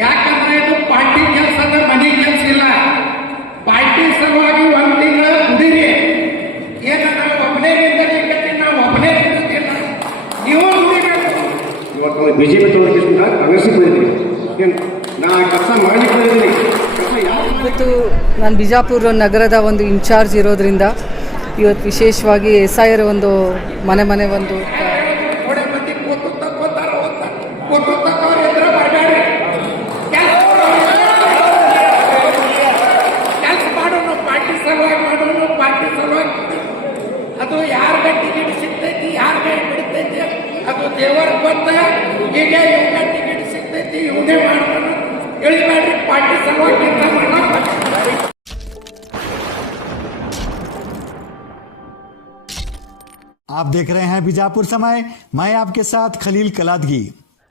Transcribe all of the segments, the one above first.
ಯಾಕಂದ್ರೆ ಇದು ಪಾರ್ಟಿ ಕೆಲಸದ ಮನೆ ಕೆಲಸ ಇಲ್ಲ. ಪಾರ್ಟಿ ಸಲುವಾಗಿ ಒಂದು ತಿಂಗಳ ದುಡಿರಿ. ಏನ ನಾವು ಒಬ್ಬನೇ ನಿಂತಿರ್ಲಿಕ್ಕೆ ನಾವು ಒಬ್ಬನೇ ನಿಂತಿಲ್ಲ, ನೀವು ದುಡಿಬೇಕು. ಇವತ್ತು ಬಿಜೆಪಿ ತೋರಿಸಿದ ಕಾಂಗ್ರೆಸ್ ನಾ ಕೆಲಸ ಮಾಡಲಿಕ್ಕೆ ಇವತ್ತು ನಾನು ಬಿಜಾಪುರ ನಗರದ ಒಂದು ಇನ್ಚಾರ್ಜ್ ಇರೋದ್ರಿಂದ ಇವತ್ತು ವಿಶೇಷವಾಗಿ SIR ಒಂದು ಮನೆ ಒಂದು ಅದು ಯಾರಿಗೆ ಟಿಕೆಟ್ ಸಿಗ್ತೈತಿ, ಯಾರಿಗೆ ಬಿಡ್ತೈತಿ ಅದು ದೇವರ ಗೊತ್ತ. ಈಗ ಇವ್ಗ ಟಿಕೆಟ್ ಸಿಗ್ತೈತಿ, ಇವನೇ ಮಾಡ್ತಾನ ಹೇಳಿಬೇಡ್ರಿ. ಪಾರ್ಟಿ ಸಲುವಾಗಿ आप देख रहे हैं बीजापुर समय, मैं आपके साथ खलील कलादगी।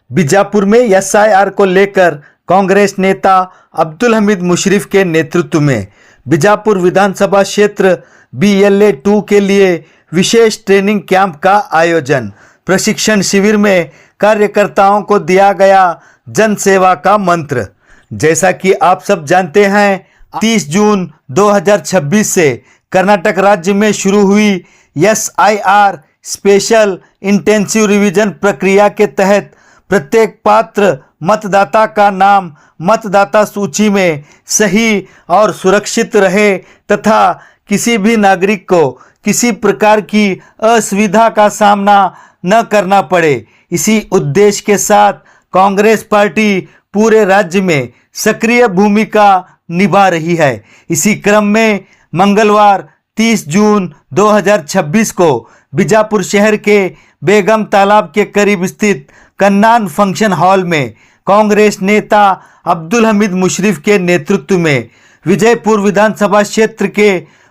बीजापुर में SIR को लेकर कांग्रेस नेता अब्दुल हमीद मुशर्रफ के नेतृत्व में बीजापुर विधानसभा क्षेत्र BLA 2 के लिए विशेष ट्रेनिंग कैंप का आयोजन। प्रशिक्षण शिविर में कार्यकर्ताओं को दिया गया जन सेवा का मंत्र। जैसा कि आप सब जानते हैं, 30 जून 2026 से कर्नाटक राज्य में शुरू हुई SIR स्पेशल इंटेंसिव रिवीजन प्रक्रिया के तहत प्रत्येक पात्र मतदाता का नाम मतदाता सूची में सही और सुरक्षित रहे तथा किसी भी नागरिक को किसी प्रकार की असुविधा का सामना न करना पड़े। इसी उद्देश्य के साथ कांग्रेस पार्टी पूरे राज्य में सक्रिय भूमिका निभा रही है। इसी क्रम में मंगलवार 30 जून 2026 को बीजापुर शहर के बेगम तालाब के करीब स्थित कन्नान फंक्शन हॉल में कांग्रेस नेता अब्दुल हमीद मुशर्रफ के नेतृत्व में विजयपुर विधानसभा क्षेत्र के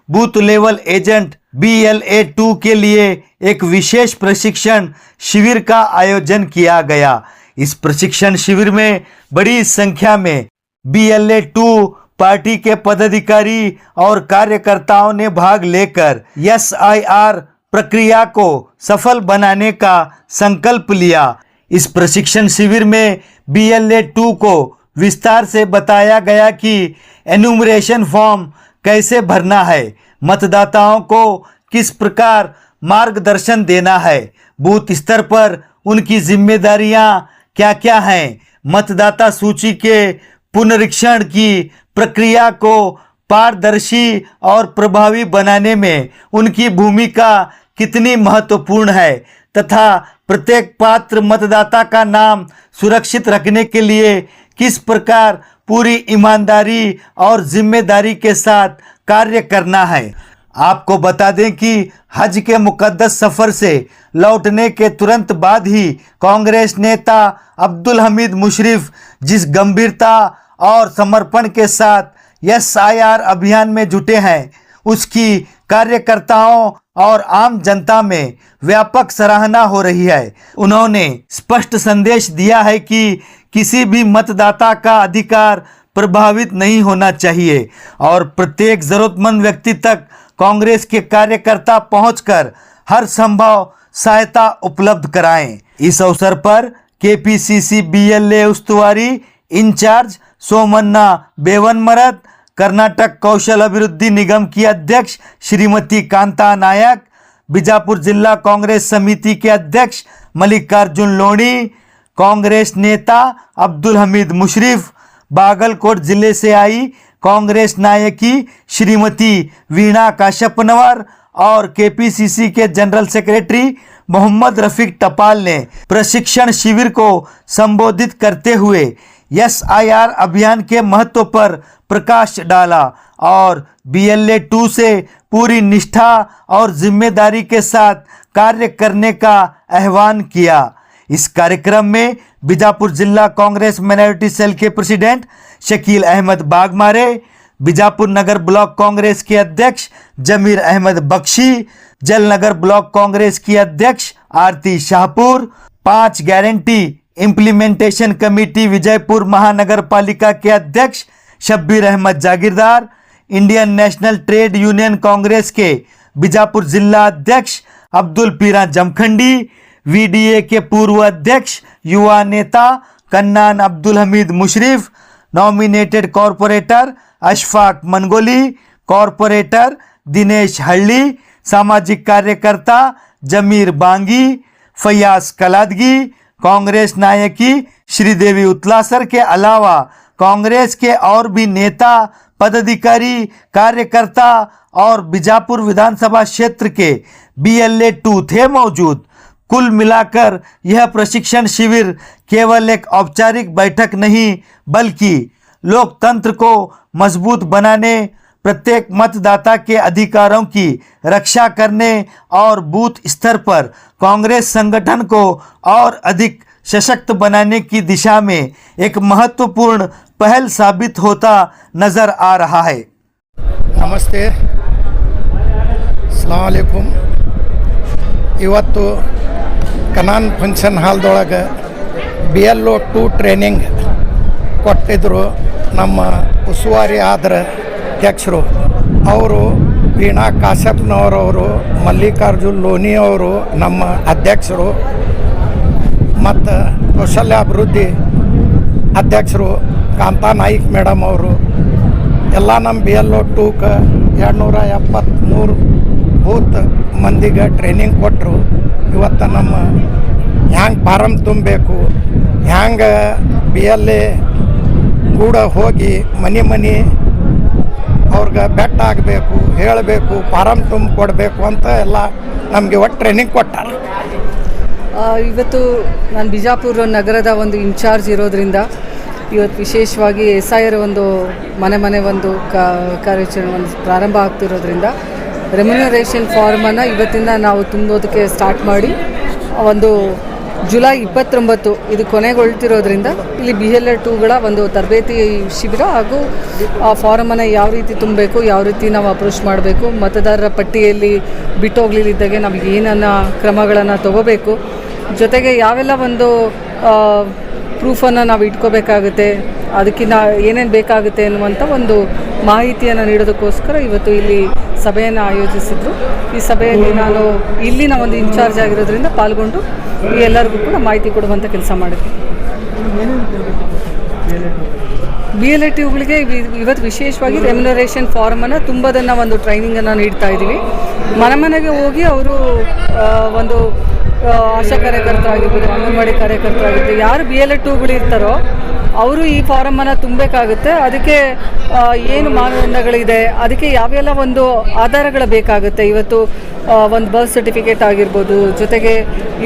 बूथ लेवल एजेंट BLA 2 के लिए एक विशेष प्रशिक्षण शिविर का आयोजन किया गया। इस प्रशिक्षण शिविर में बड़ी संख्या में BLA 2 पार्टी के पदाधिकारी और कार्यकर्ताओं ने भाग लेकर SIR प्रक्रिया को सफल बनाने का संकल्प लिया। इस प्रशिक्षण शिविर में BLA 2 को विस्तार से बताया गया कि एनुमरेशन फॉर्म कैसे भरना है, मतदाताओं को किस प्रकार मार्गदर्शन देना है, बूथ स्तर पर उनकी जिम्मेदारियां क्या क्या हैं, मतदाता सूची के पुनरीक्षण की प्रक्रिया को पारदर्शी और प्रभावी बनाने में उनकी भूमिका कितनी महत्वपूर्ण है तथा प्रत्येक पात्र मतदाता का नाम सुरक्षित रखने के लिए किस प्रकार पूरी ईमानदारी और जिम्मेदारी के साथ कार्य करना है। आपको बता दें कि हज के मुकद्दस सफर से लौटने के तुरंत बाद ही कांग्रेस नेता अब्दुल हमीद मुशर्रफ जिस गंभीरता और समर्पण के साथ SIR अभियान में जुटे हैं, उसकी कार्यकर्ताओं और आम जनता में व्यापक सराहना हो रही है। उन्होंने स्पष्ट संदेश दिया है कि किसी भी मतदाता का अधिकार प्रभावित नहीं होना चाहिए और प्रत्येक जरूरतमंद व्यक्ति तक कांग्रेस के कार्यकर्ता पहुंचकर हर संभव सहायता उपलब्ध कराएं। इस अवसर पर KPCC BLA उस्तुवारी इंचार्ज सोमन्ना बेवनमरत, कर्नाटक कौशल अभिवृद्धि निगम की अध्यक्ष श्रीमती कांता नायक, बीजापुर जिला कांग्रेस समिति के अध्यक्ष मल्लिकार्जुन लोणी, कांग्रेस नेता अब्दुल हमीद मुशर्रफ, बागलकोट जिले से आई कांग्रेस नायकी श्रीमती वीणा काशपनवर और KPCC के जनरल सेक्रेटरी मोहम्मद रफीक टपाल ने प्रशिक्षण शिविर को संबोधित करते हुए SIR अभियान के महत्व पर प्रकाश डाला और BLA 2 से पूरी निष्ठा और जिम्मेदारी के साथ कार्य करने का आह्वान किया। इस कार्यक्रम में बीजापुर जिला कांग्रेस माइनॉरिटी सेल के प्रेसिडेंट शकील अहमद बागमारे, बीजापुर नगर ब्लॉक कांग्रेस के अध्यक्ष जमीर अहमद बख्शी, जलनगर ब्लॉक कांग्रेस की अध्यक्ष Aarti Shahpur, 5 guarantee implementation committee Vijayapur महानगर पालिका के अध्यक्ष Shabbir Ahmed Jagirdar, Indian National Trade Union Congress के बीजापुर जिला अध्यक्ष अब्दुल पीरा जमखंडी, VDA के पूर्व अध्यक्ष युवा नेता Kannan Abdul Hameed Mushrif, nominated corporator Ashfaq Mangoli, corporator Dinesh Halli, सामाजिक कार्यकर्ता जमीर बांगी, फयाज कलादगी, कांग्रेस नायकी श्रीदेवी उतलासर के अलावा कांग्रेस के और भी नेता, पदाधिकारी, कार्यकर्ता और बीजापुर विधानसभा क्षेत्र के BLA 2 थे मौजूद। कुल मिलाकर यह प्रशिक्षण शिविर केवल एक औपचारिक बैठक नहीं बल्कि लोकतंत्र को मजबूत बनाने, प्रत्येक मतदाता के अधिकारों की रक्षा करने और बूथ स्तर पर कांग्रेस संगठन को और अधिक सशक्त बनाने की दिशा में एक महत्वपूर्ण पहल साबित होता नजर आ रहा है। ನಮಸ್ತೆ, ಅಸ್ಸಲಾಮು ಅಲೈಕುಂ. ಇವತ್ತು ಕನಾನ್ ಫಂಕ್ಷನ್ ಹಾಲ್ದೊಳಗೆ BLO 2 ಟ್ರೈನಿಂಗ್ ಕೊಟ್ಟಿದ್ದರು ನಮ್ಮ ಉಸ್ತುವಾರಿ ಆದ್ರ ಅಧ್ಯಕ್ಷರು. ಅವರು ವೀಣಾ ಕಾಶ್ಯಪ್ನವರವರು, ಮಲ್ಲಿಕಾರ್ಜುನ್ ಲೋನಿ ಅವರು ನಮ್ಮ ಅಧ್ಯಕ್ಷರು ಮತ್ತು ಕೌಶಲ್ಯಾಭಿವೃದ್ಧಿ ಅಧ್ಯಕ್ಷರು ಕಾಂತಾ ನಾಯ್ಕ್ ಮೇಡಮ್ ಅವರು ಎಲ್ಲ ನಮ್ಮ BLO 2ಕ್ಕೆ 273 ಬೂತ್ ಮಂದಿಗೆ ಟ್ರೈನಿಂಗ್ ಕೊಟ್ಟರು. ಇವತ್ತು ನಮ್ಮ ಹ್ಯಾಂಗೆ ಫಾರಮ್ ತುಂಬಬೇಕು, ಹ್ಯಾಂಗೆ BLA ಕೂಡ ಹೋಗಿ ಮನೆ ಅವ್ರಿಗೆ ಬೆಟ್ಟ ಆಗಬೇಕು, ಹೇಳಬೇಕು, ಫಾರಮ್ ತುಂಬ ಕೊಡಬೇಕು ಅಂತ ಎಲ್ಲ ನಮಗೆ ಒಟ್ಟು ಟ್ರೈನಿಂಗ್ ಕೊಟ್ಟಾರೆ. ಇವತ್ತು ನಾನು ಬಿಜಾಪುರ ನಗರದ ಒಂದು ಇನ್ಚಾರ್ಜ್ ಇರೋದ್ರಿಂದ ಇವತ್ತು ವಿಶೇಷವಾಗಿ SIR ಒಂದು ಮನೆ ಒಂದು ಕಾರ್ಯಾಚರಣೆ ಒಂದು ಪ್ರಾರಂಭ ಆಗ್ತಿರೋದ್ರಿಂದ ರೆಮ್ಯುನರೇಷನ್ ಫಾರ್ಮನ್ನು ಇವತ್ತಿಂದ ನಾವು ತುಂಬೋದಕ್ಕೆ ಸ್ಟಾರ್ಟ್ ಮಾಡಿ ಒಂದು ಜುಲೈ 29 ಇದು ಕೊನೆಗೊಳ್ತಿರೋದ್ರಿಂದ ಇಲ್ಲಿ BLA 2ಗಳ ಒಂದು ತರಬೇತಿ ಶಿಬಿರ ಹಾಗೂ ಆ ಫಾರಮನ್ನು ಯಾವ ರೀತಿ ತುಂಬಬೇಕು, ಯಾವ ರೀತಿ ನಾವು ಅಪ್ರೋಚ್ ಮಾಡಬೇಕು, ಮತದಾರರ ಪಟ್ಟಿಯಲ್ಲಿ ಬಿಟ್ಟೋಗ್ಲಿದ್ದಾಗೆ ನಮಗೆ ಏನನ್ನ ಕ್ರಮಗಳನ್ನು ತಗೋಬೇಕು, ಜೊತೆಗೆ ಯಾವೆಲ್ಲ ಒಂದು ಪ್ರೂಫನ್ನು ನಾವು ಇಟ್ಕೋಬೇಕಾಗುತ್ತೆ, ಅದಕ್ಕಿಂತ ಏನೇನು ಬೇಕಾಗುತ್ತೆ ಅನ್ನುವಂಥ ಒಂದು ಮಾಹಿತಿಯನ್ನು ನೀಡೋದಕ್ಕೋಸ್ಕರ ಇವತ್ತು ಇಲ್ಲಿ ಸಭೆಯನ್ನು ಆಯೋಜಿಸಿದ್ರು. ಈ ಸಭೆಯಲ್ಲಿ ನಾನು ಇಲ್ಲಿನ ಒಂದು ಇನ್ಚಾರ್ಜ್ ಆಗಿರೋದ್ರಿಂದ ಪಾಲ್ಗೊಂಡು ಎಲ್ಲರಿಗೂ ಕೂಡ ಮಾಹಿತಿ ಕೊಡುವಂಥ ಕೆಲಸ ಮಾಡಿದ್ವಿ. BLA 2ಗಳಿಗೆ ಇವತ್ತು ವಿಶೇಷವಾಗಿ ರೆಮ್ಯುನರೇಷನ್ ಫಾರ್ಮನ್ನು ತುಂಬೋದನ್ನು ಒಂದು ಟ್ರೈನಿಂಗನ್ನು ನೀಡ್ತಾ ಇದ್ದೀವಿ. ಮನೆಗೆ ಹೋಗಿ ಅವರು ಒಂದು ಆಶಾ ಕಾರ್ಯಕರ್ತರಾಗಿರ್ಬೋದು, ಅಂಗನವಾಡಿ ಕಾರ್ಯಕರ್ತರಾಗಿರ್ಬೋದು, ಯಾರು BLA 2ಗಳು ಇರ್ತಾರೋ ಅವರು ಈ ಫಾರಮನ್ನು ತುಂಬಬೇಕಾಗುತ್ತೆ. ಅದಕ್ಕೆ ಏನು ಮಾನದಂಡಗಳಿದೆ, ಅದಕ್ಕೆ ಯಾವೆಲ್ಲ ಒಂದು ಆಧಾರಗಳು ಬೇಕಾಗುತ್ತೆ. ಇವತ್ತು ಒಂದು ಬರ್ತ್ ಸರ್ಟಿಫಿಕೇಟ್ ಆಗಿರ್ಬೋದು, ಜೊತೆಗೆ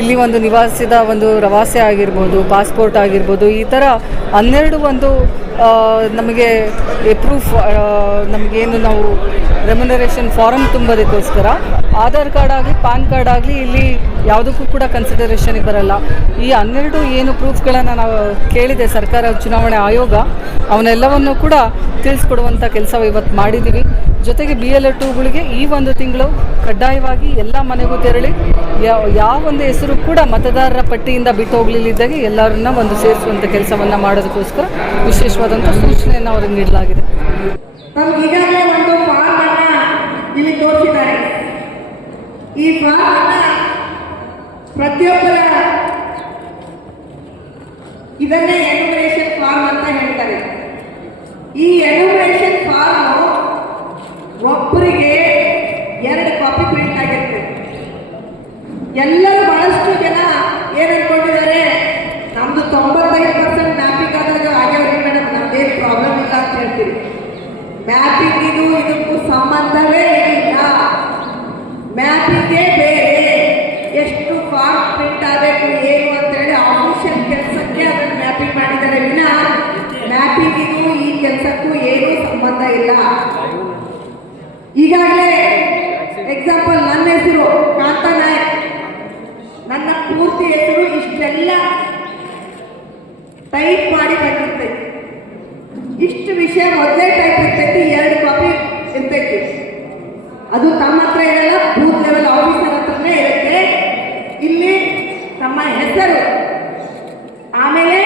ಇಲ್ಲಿ ಒಂದು ನಿವಾಸದ ಒಂದು ರವಾಸೆ ಆಗಿರ್ಬೋದು, ಪಾಸ್ಪೋರ್ಟ್ ಆಗಿರ್ಬೋದು, ಈ ಥರ 12 ಒಂದು ನಮಗೆ ಪ್ರೂಫ್, ನಮಗೇನು ನಾವು ರೆಮ್ಯುನರೇಷನ್ ಫಾರಮ್ ತುಂಬೋದಕ್ಕೋಸ್ಕರ ಆಧಾರ್ ಕಾರ್ಡ್ ಆಗಲಿ ಪಾನ್ ಕಾರ್ಡ್ ಆಗಲಿ ಇಲ್ಲಿ ಯಾವುದಕ್ಕೂ ಕೂಡ ಕನ್ಸಿಡರೇಷನಿಗೆ ಬರಲ್ಲ. ಈ 12 ಏನು ಪ್ರೂಫ್ಗಳನ್ನು ನಾವು ಕೇಳಿದೆ ಸರ್ಕಾರ ಚುನಾವಣೆ ಆಯೋಗ, ಅವನ್ನೆಲ್ಲವನ್ನು ಕೂಡ ತಿಳಿಸ್ಕೊಡುವಂಥ ಕೆಲಸ ಇವತ್ತು ಮಾಡಿದ್ದೀವಿ. ಜೊತೆಗೆ BLA 2ಗಳಿಗೆ ಈ ಒಂದು ತಿಂಗಳು ಕಡ್ಡಾಯವಾಗಿ ಎಲ್ಲ ಮನೆಗೂ ತೆರಳಿ ಯಾವ ಒಂದು ಹೆಸರು ಕೂಡ ಮತದಾರರ ಪಟ್ಟಿಯಿಂದ ಬಿಟ್ಟು ಹೋಗಲಿಲ್ಲದಾಗೆ ಎಲ್ಲರನ್ನ ಒಂದು ಸೇರಿಸುವಂಥ ಕೆಲಸವನ್ನು ಮಾಡೋದಕ್ಕೋಸ್ಕರ ವಿಶೇಷವಾದಂಥ ಸೂಚನೆಯನ್ನು ಅವರಿಗೆ ನೀಡಲಾಗಿದೆ. ಈಗಾಗಲೇ ಒಂದು ಫಾರ್ಮ್ ಅನ್ನ ಇಲ್ಲಿ ತೋರಿಸಿದ್ದಾರೆ. ಈ ಫಾರ್ಮ್ ಅನ್ನ ಪ್ರತಿಯೊಬ್ಬರ ಇದನ್ನೇ ಎನ್ಯುಮರೇಷನ್ ಫಾರ್ಮ್ ಅಂತ ಹೇಳ್ತಾರೆ. ಈ ಎನ್ಯುಮರೇಷನ್ ಫಾರ್ಮ್ ಒಬ್ಬರಿಗೆ 2 ಕಾಪಿ ಪ್ರಿಂಟ್ ಆಗಿರುತ್ತೆ. ಎಲ್ಲರೂ ಬಹಳಷ್ಟು ಜನ ಏನ್ ಅನ್ಕೊಂಡಿದ್ದಾರೆ, ನಮ್ದು 95% ಮ್ಯಾಪಿಂಗ್ ಆದಾಗ ಆಗ್ಯಾವ್ರಿ ಮೇಡಮ್, ನಮ್ದೇನು ಪ್ರಾಬ್ಲಮ್ ಇಲ್ಲ ಅಂತ ಹೇಳ್ತೀವಿ. ಮ್ಯಾಪಿಂಗಿಗೂ ಇದಕ್ಕೂ ಸಂಬಂಧವೇ ಇಲ್ಲ. ಮ್ಯಾಪಿಂಗೇ ಬೇರೆ, ಎಷ್ಟು ಫಾರ್ಮ್ ಪ್ರಿಂಟ್ ಆಗಬೇಕು ಏನು ಅಂತೇಳಿ ಆಫೀಷಿಯಲ್ ಕೆಲಸಕ್ಕೆ ಅದನ್ನು ಮ್ಯಾಪಿಂಗ್ ಮಾಡಿದ್ದಾರೆ ವಿನ ಮ್ಯಾಪಿಂಗಿಗೂ ಈ ಕೆಲಸಕ್ಕೂ ಏನೂ ಸಂಬಂಧ ಇಲ್ಲ. ಈಗಾಗಲೇ ಎಕ್ಸಾಂಪಲ್ ನನ್ನ ಹೆಸರು ಕಾಂತಾ ನಾಯ್ಕ್, ನನ್ನ ಪೂರ್ತಿ ಹೆಸರು ಇಷ್ಟೆಲ್ಲ ಟೈಪ್ ಮಾಡಿ ಬಂದಿರ್ತೈತಿ. ಇಷ್ಟು ವಿಷಯ ಮೊದಲೇ ಟೈಪ್ ಇರ್ತೈತಿ, 2 ಕಾಪಿ ಇರ್ತೈತಿ. ಅದು ತಮ್ಮ ಹತ್ರ ಇರಲ್ಲ, ಬೂತ್ ಲೆವೆಲ್ ಆಫೀಸರ್ ಹತ್ರನೇ ಇರುತ್ತೆ. ಇಲ್ಲಿ ತಮ್ಮ ಹೆಸರು, ಆಮೇಲೆ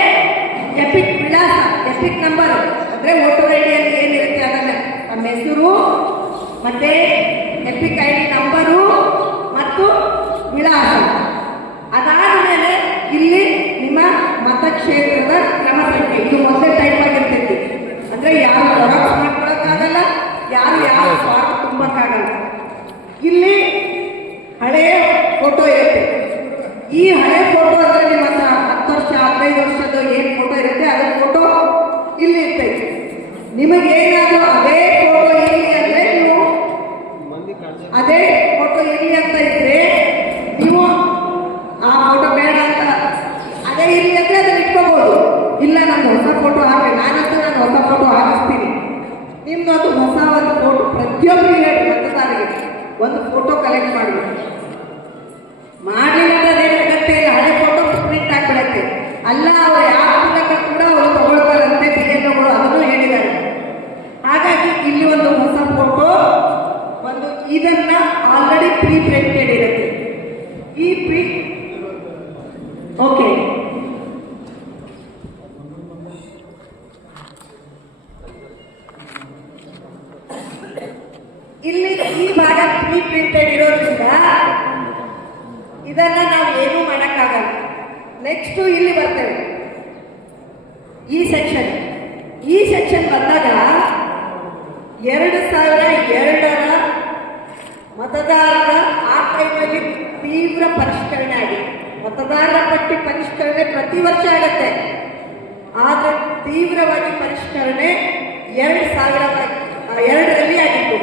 ಎಪಿಕ್ ವಿಳಾಸ, ಎಪಿಕ್ ನಂಬರ್ ಅಂದ್ರೆ ವೋಟರ್ ಐಡಿಯಲ್ಲಿ ಏನಿರುತ್ತೆ ಅದನ್ನ ನಮ್ಮ ಹೆಸರು ಮತ್ತೆ ಎಪಿಕ್ ID ನಂಬರು ಮತ್ತು ವಿಳಾಸ. ಅದಾದ ಮೇಲೆ ಇಲ್ಲಿ ನಿಮ್ಮ ಮತಕ್ಷೇತ್ರದ ನಿಮಗೇನಾದ್ರೂ ಅದೇ ಫೋಟೋ ಇರಲಿ ಅಂದ್ರೆ ನೀವು ಅದೇ ಫೋಟೋ ಇರಲಿ ಅಂತ ಇದ್ರೆ ನೀವು ಆ ಫೋಟೋ ಬೇಡ ಅಂತ ಅದೇ ಇರಲಿ ಅಂದ್ರೆ ಅದನ್ನ ಇಟ್ಕೋಬಹುದು. ಇಲ್ಲ ನಂದು ಹೊಸ ಫೋಟೋ ಹಾಕಿ ನಾನು ಹೊಸ ಫೋಟೋ ಹಾಕಿಸ್ತೀನಿ. ನಿಮ್ದು ಅದು ಹೊಸ ಒಂದು ಫೋಟೋ ಪ್ರತಿಯೊಬ್ಬರಿಗೆ ಹೇಳಿ ಮತದಾರರಿಗೆ ಒಂದು ಫೋಟೋ ಕಲೆಕ್ಟ್ ಮಾಡಬೇಕು. ಮಾಡಲಿಲ್ಲ ಅದೇನಾಗತ್ತೆ, ಹಳೆ ಫೋಟೋ ಪ್ರಿಂಟ್ ಆಗ್ಬಿಡತ್ತೆ. ಅಲ್ಲ ಅವ್ರು ಯಾವ ಮೂಲಕ ಕೂಡ ಅವರು ತಗೊಳ್ತಾರಂತೆ ಬಿಎಲ್ಒಗಳು ಅದನ್ನು ಹೇಳಿದ್ದಾರೆ. ಹಾಗಾಗಿ ಇಲ್ಲಿ ಒಂದು ಹೊಸ ಫೋಟೋ ಒಂದು ಇದನ್ನ ಆಲ್ರೆಡಿ ಪ್ರೀ ಪ್ರಿಂಟೆಡ್ ಇರುತ್ತೆ. ಈ ಪ್ರೀ ಓಕೆ ಇಲ್ಲಿ ಈ ಭಾಗ ಪ್ರೀ ಪ್ರಿಂಟೆಡ್ ಇರೋದ್ರಿಂದ ಇದನ್ನ ನಾವು ಏನೂ ಮಾಡೋಕ್ಕಾಗಲ್ಲ. ನೆಕ್ಸ್ಟ್ ಇಲ್ಲಿ ಬರ್ತೇವೆ ಈ ಸೆಕ್ಷನ್ ಬಂದಾಗ 2002ರ ಮತದಾರರ ಆ ಟೈಮಲ್ಲಿ ತೀವ್ರ ಪರಿಷ್ಕರಣೆ ಆಗಿದೆ. ಮತದಾರರ ಪಟ್ಟಿ ಪರಿಷ್ಕರಣೆ ಪ್ರತಿ ವರ್ಷ ಆಗತ್ತೆ, ಆದರೆ ತೀವ್ರವಾಗಿ ಪರಿಷ್ಕರಣೆ 2002ರಲ್ಲಿ ಆಗಿತ್ತು.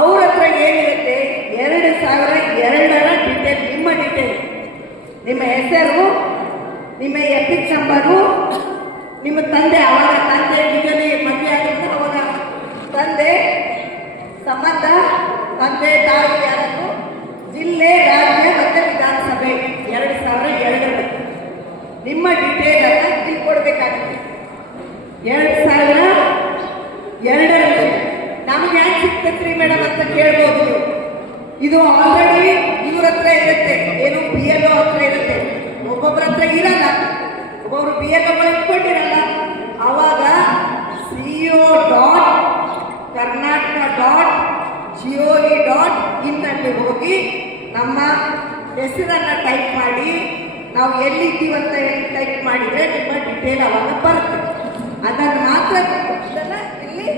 ಅವ್ರ ಹತ್ರ ಏನಿರುತ್ತೆ 2002ರ ಡೀಟೇಲ್, ನಿಮ್ಮ ಡೀಟೇಲ್, ನಿಮ್ಮ ಹೆಸರು, ನಿಮ್ಮ ಎಪಿಕ್ ನಂಬರು, ನಿಮ್ಮ ತಂದೆ ಅವಾಗ ತಂದೆ ಈಗಲೇ ಮದುವೆ ಆಗಿದ್ದು ಅವಾಗ ತಂದೆ ಸಂಬಂಧ, ತಂದೆ ತಾಯಿ ಯಾರು, ಜಿಲ್ಲೆ, ರಾಜ್ಯ ಮತ್ತು ವಿಧಾನಸಭೆ 2002ರಲ್ಲಿ ನಿಮ್ಮ ಡೀಟೇಲ್ ಅನ್ನ ಇಲ್ಲಿ ಕೊಡಬೇಕಾಗುತ್ತೆ. 2002ರಲ್ಲಿ ನಮ್ಗೆ ಯಾಕೆ ಸಿಗ್ತೈತ್ರಿ ಮೇಡಮ್ ಅಂತ ಕೇಳ್ಬೋದು ನೀವು. ಇದು ಆಲ್ರೆಡಿ ಇವ್ರ ಹತ್ರ ಇರುತ್ತೆ, ಏನು BLO ಹತ್ರ ಇರುತ್ತೆ, ಒಬ್ಬೊಬ್ಬರ ಹತ್ರ ಇರಲ್ಲ, ಒಬ್ಬೊಬ್ರು BLO ಇಟ್ಕೊಂಡಿರಲ್ಲ. ಅವಾಗ co.karnataka.gov.in ಅಲ್ಲಿ ಹೋಗಿ ನಮ್ಮ ಹೆಸರನ್ನ ಟೈಪ್ ಮಾಡಿ ನಾವು ಎಲ್ಲಿದ್ದೀವಂತ ಟೈಪ್ ಮಾಡಿದ್ರೆ ನಿಮ್ಮ ಡಿಟೇಲ್ ಅವಾಗ ಬರುತ್ತೆ. ಅದನ್ನು ಮಾತ್ರ ಇದನ್ನ ಇಲ್ಲಿ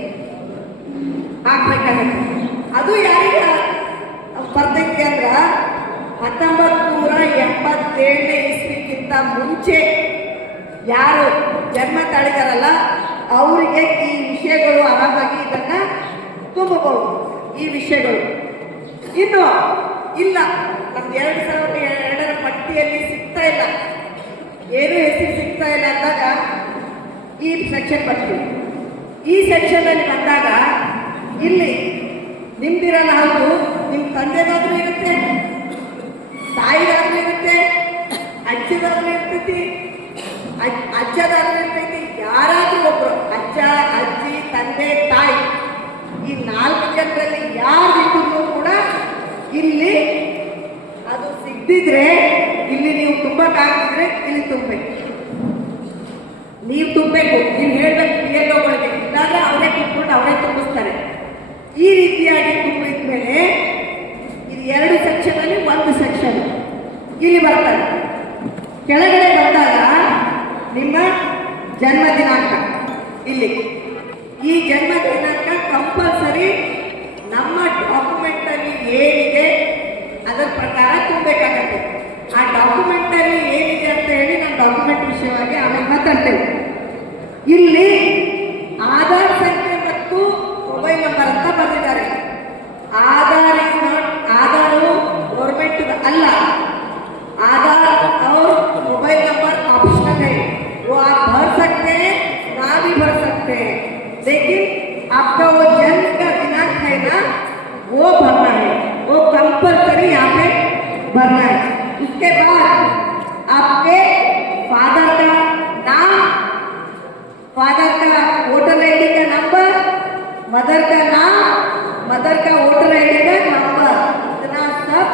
ಹಾಕ್ಬೇಕಾಗುತ್ತೆ. ಅದು ಯಾರಿಗೆ ಬರ್ತೈತಿ ಅಂದ್ರ 1987ನೇ ಇಸ್ವಿಗಿಂತ ಮುಂಚೆ ಯಾರು ಜನ್ಮ ತಾಳಿದಾರಲ್ಲ ಅವರಿಗೆ ಈ ವಿಷಯಗಳು ಆರಾಮಾಗಿ ಇದನ್ನ ತುಂಬಬಹುದು. ಈ ವಿಷಯಗಳು ಇನ್ನು ಇಲ್ಲ, ನಮ್ದು 2002ರ ಪಟ್ಟಿಯಲ್ಲಿ ಸಿಗ್ತಾ ಇಲ್ಲ, ಏನು ಹೆಸರು ಸಿಗ್ತಾ ಇಲ್ಲ ಅಂದಾಗ ಈ ಸೆಕ್ಷನ್ ಬರ್ತೀವಿ. ಈ ಸೆಕ್ಷನ್ ಅಲ್ಲಿ ಬಂದಾಗ ಇಲ್ಲಿ ನಿಮ್ದಿರಲ್ಲ, ಹೌದು ನಿಮ್ಮ ತಂದೆದಾದ್ರೂ ಇರುತ್ತೆ, ತಾಯಿದಾದ್ರೂ ಇರುತ್ತೆ, ಅಜ್ಜದಾದ್ರೂ ಇರ್ತೈತಿ, ಅಜ್ಜದಾದ್ರೂ ಇರ್ತೈತಿ, ಯಾರಾದ್ರೂ ಒಬ್ರು ಅಜ್ಜ, ಅಜ್ಜಿ, ತಂದೆ, ತಾಯಿ, ಈ 4 ಜನರಲ್ಲಿ ಯಾರಿಗೂ ಕೂಡ ಇಲ್ಲಿ ಅದು ಸಿಗದಿದ್ರೆ ಇಲ್ಲಿ ನೀವು ತುಂಬಕ್ಕಾಗಿದ್ರೆ ಇಲ್ಲಿ ತುಂಬಬೇಕು. ನೀವು ತುಂಬಬೇಕು, ನೀವು ಹೇಳ್ಬೇಕು BLOಗಳಿಗೆ, ಇಲ್ಲಾಂದ್ರೆ ಅವರೇ ಕೂತ್ಕೊಂಡು ಅವರೇ ತುಂಬಿಸ್ತಾರೆ. ಈ ರೀತಿಯಾಗಿ ತುಂಬಿದ ಮೇಲೆ ಇದು 2 ಸೆಕ್ಷನ್ ಅಲ್ಲಿ 1 ಸೆಕ್ಷನ್ ಇಲ್ಲಿ ಬರ್ತಾರೆ. ಕೆಳಗಡೆ ಬಂದಾಗ ನಿಮ್ಮ ಜನ್ಮ ದಿನಾಂಕ, ಇಲ್ಲಿ ಈ ಜನ್ಮ ದಿನಾಂಕ ಕಂಪಲ್ಸರಿ ನಮ್ಮ ಡಾಕ್ಯುಮೆಂಟ್ ಅಲ್ಲಿ ಏನಿದೆ ಅದರ ಪ್ರಕಾರ ತುಂಬಬೇಕಾಗತ್ತೆ. ಆ ಡಾಕ್ಯುಮೆಂಟ್ ಅಲ್ಲಿ ಏನಿದೆ ಅಂತ ಹೇಳಿ ನಾನು ಡಾಕ್ಯುಮೆಂಟ್ ವಿಷಯವಾಗಿ ಆಮೇಲೆ ಮಾತಾಡ್ತೇವೆ. ಇಲ್ಲಿ ಆಧಾರ್ ಸಂಖ್ಯೆ ಮತ್ತು ಮೊಬೈಲ್ ನಂಬರ್ ಅಂತ ಬಂದಿದ್ದಾರೆ. ಆಧಾರು ಗೌರ್ಮೆಂಟ್ ಅಲ್ಲ, आधार और मोबाइल नंबर ऑप्शनल है, वो आप भर सकते हैं, ना भी भर सकते हैं, लेकिन आपका वो जन्म का दिनांक है ना, वो भरना है, वो कंपल्सरी यहाँ पे भरना है. उसके बाद आपके फादर का नाम, फादर का वोटर आईडी का नंबर, मदर का नाम, मदर का वोटर आईडी का नंबर, इतना सब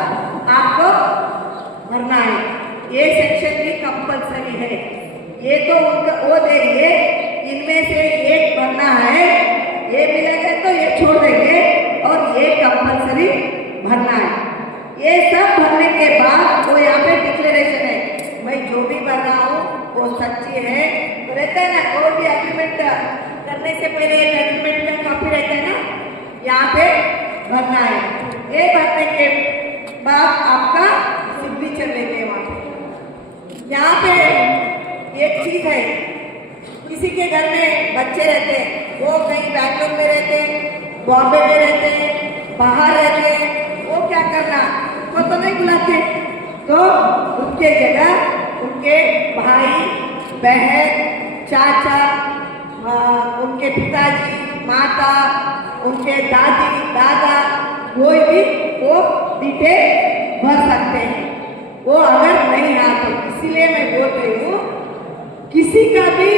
आपको भरना है. ये सेक्शन भी कंपल्सरी है. ये तो उनका वो देंगे, इनमें से एक भरना है, ये मिलेगा तो ये छोड़ देंगे, और ये कंपल्सरी भरना है. ये सब भरने के बाद वो यहाँ पे डिक्लेरेशन है, मैं जो भी भर रहा हूँ वो सच्ची है. तो रहता है ना, कोई भी एग्रीमेंट करने से पहले एग्रीमेंट का कॉपी रहता है ना, यहाँ पे भरना है. ये भरने के बाद आपका सिग्नेचर लेंगे वहाँ पे. यहाँ पे एक चीज है, किसी के घर में बच्चे रहते हैं, वो कहीं बैंगलोर में रहते हैं, बॉम्बे में रहते हैं, बाहर रहते हैं, वो क्या करना, वो तो नहीं बुलाते। तो उनके जगह उनके भाई बहन चाचा उनके पिताजी माता उनके दादी दादा कोई भी वो डिटेल भर सकते हैं। वो अगर नहीं आते, इसीलिए मैं बोल रही हूँ किसी का भी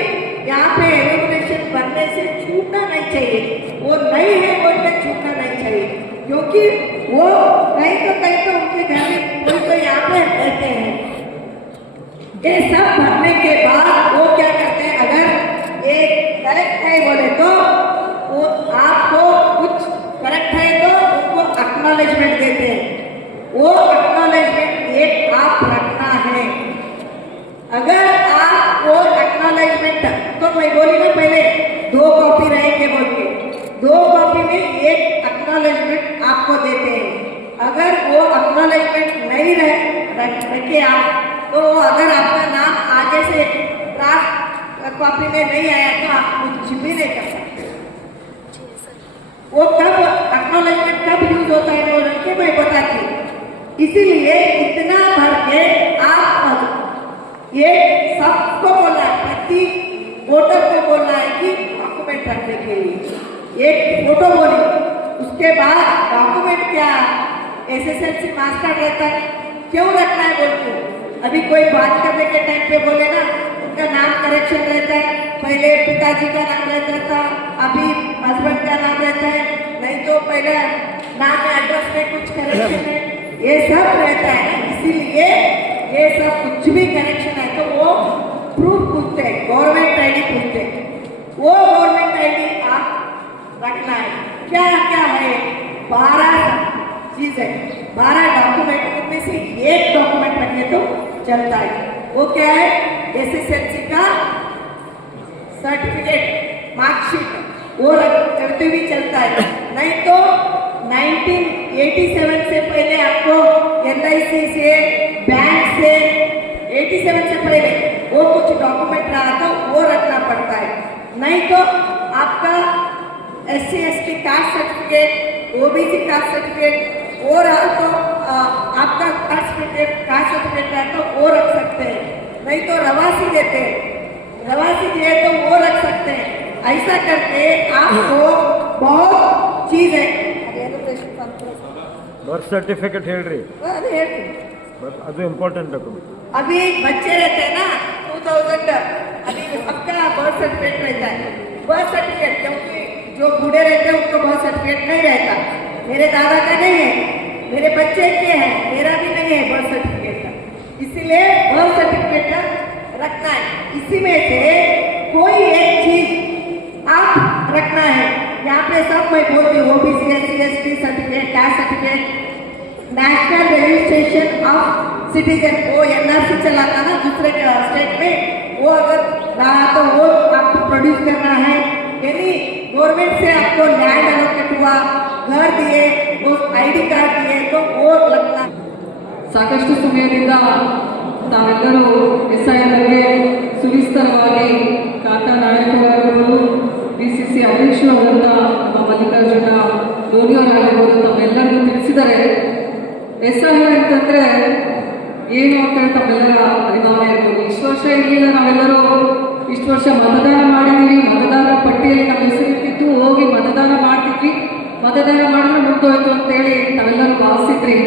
यहाँ पे एलिमिनेशन बनने से छूटना नहीं चाहिए। वो नहीं है बोल के छूटना नहीं चाहिए, क्योंकि वो कहीं तो उनके घर में कोई तो यहाँ पे रहते हैं। ये सब भरने के बाद वो क्या करते हैं, अगर एक करेक्ट है बोले तो वो आपको कुछ करेक्ट है तो उनको एक्नॉलेजमेंट देते हैं। वो एक्नॉलेजमेंट एक आप रखना है। अगर आप वो एक्नॉलेजमेंट, तो मैं बोली ना पहले 2 कॉपी रहेंगे बोल के, 2 कॉपी में एक एक्नॉलेजमेंट आपको देते हैं। अगर वो एक्नॉलेजमेंट नहीं रखे आप, तो अगर आपका नाम आगे से ड्राफ्ट कॉपी में नहीं आया तो आप कुछ भी नहीं कर सकते। वो कब एक्नॉलेजमेंट कब यूज होता है वो रखे मैं बताती हूँ। इसीलिए इतना भर के आप ये सबको बोलना है, प्रति वोटर को बोलना है कि डॉक्यूमेंट रखने के लिए एक फोटो बोली। उसके बाद डॉक्यूमेंट क्या, SSLC मास्टर रहता है, क्यों रखना है बोलते। अभी कोई बात करने के टाइम पे बोले ना, उनका नाम करेक्शन रहता है, पहले पिताजी का नाम रहता था, अभी हस्बैंड का नाम रहता है, नहीं तो पहले नाम एड्रेस में कुछ करेक्शन है, ये सब रहता है। इसीलिए ये सब कुछ भी करेक्शन है तो वो प्रूफ पूछते हैं, गवर्नमेंट ID पूछते हैं। वो गवर्नमेंट ID आप रखना है। क्या क्या है, 12 चीज है, 12 डॉक्यूमेंट, उनमें से एक डॉक्यूमेंट रखे तो चलता है। वो क्या है, SSLC का सर्टिफिकेट मार्कशीट, वो करते भी चलता है। नहीं तो 1987 से पहले आपको LIC से बैंक से 87 से पहले वो कुछ डॉक्यूमेंट रहा तो वो रखना पड़ता है। नहीं तो आपका SC/ST caste certificate, OBC caste certificate वो रहा तो आपका कास्ट सर्टिफिकेट रहा तो वो रख सकते हैं। नहीं तो रवासी देते हैं, रवासी दिए तो वो रख सकते हैं। ऐसा करके आपको बहुत चीज है। ಬರ್ತ್ ಸರ್ಟಿಫಿಕೇಟ್ ಹೇಳ್ರಿ, ಹೇಳ್ತೀನಿ, ಅದು ಇಂಪಾರ್ಟೆಂಟ್ ಡಾಕ್ಯುಮೆಂಟ್। अभी बच्चे रहते हैं ना 2000, अभी सबका बर्थ सर्टिफिकेट रहता है। बर्थ सर्टिफिकेट क्योंकि जो बूढ़े रहते हैं उनको बर्थ सर्टिफिकेट नहीं रहता। मेरे दादा का नहीं है, मेरे बच्चे के हैं, मेरा भी नहीं है बर्थ सर्टिफिकेट। इसीलिए बर्थ सर्टिफिकेट रखना है। इसी में से कोई एक चीज आप रखना है। यहाँ पे सब मैं बोलती हूँ, OBC SC/ST certificate, caste certificate, national registration of citizen, वो NRC चलाता ना दूसरे के स्टेट में, वो अगर रहा तो वो आपको प्रोड्यूस करना है। यानी गवर्नमेंट से आपको लैंड अलॉकेट हुआ, घर दिए, वो ID कार्ड दिए तो वो लगना। ಸಾಕಷ್ಟು ಸಮಯದಿಂದ ತಾವೆಲ್ಲರೂ SIRಗೆ ಸುವಿಸ್ತರವಾಗಿ ಖಾತಾ ನಾಯಕರಾಗಿರ್ಬೋದು, DCC ಅಧ್ಯಕ್ಷರಾದಂಥ ನಮ್ಮ ಮಲ್ಲಿಕಾರ್ಜುನ ಧೋನಿಯವರಾಗಿರ್ಬೋದು ತಮ್ಮೆಲ್ಲರಿಗೂ ತಿಳಿಸಿದರೆ SIR ಅಂತಂದರೆ ಏನು ಅಂತ ತಮ್ಮೆಲ್ಲರ ಪರಿಭಾವನೆ ಇರ್ಬೋದು. ಇಷ್ಟು ವರ್ಷ ಇರಲಿಲ್ಲ, ನಾವೆಲ್ಲರೂ ಇಷ್ಟು ವರ್ಷ ಮತದಾನ ಮಾಡಿದ್ದೀವಿ, ಮತದಾರರ ಪಟ್ಟಿಯಲ್ಲಿ ನಮ್ಮ ಹೆಸರಿಟ್ಟಿದ್ದು ಹೋಗಿ ಮತದಾನ ಮಾಡ್ತಿದ್ವಿ, ಮತದಾನ ಮಾಡಿದ್ರೆ ಮುಗ್ದೋಯ್ತು ಅಂತೇಳಿ ತಾವೆಲ್ಲರೂ ಭಾವಿಸಿದ್ರಿ.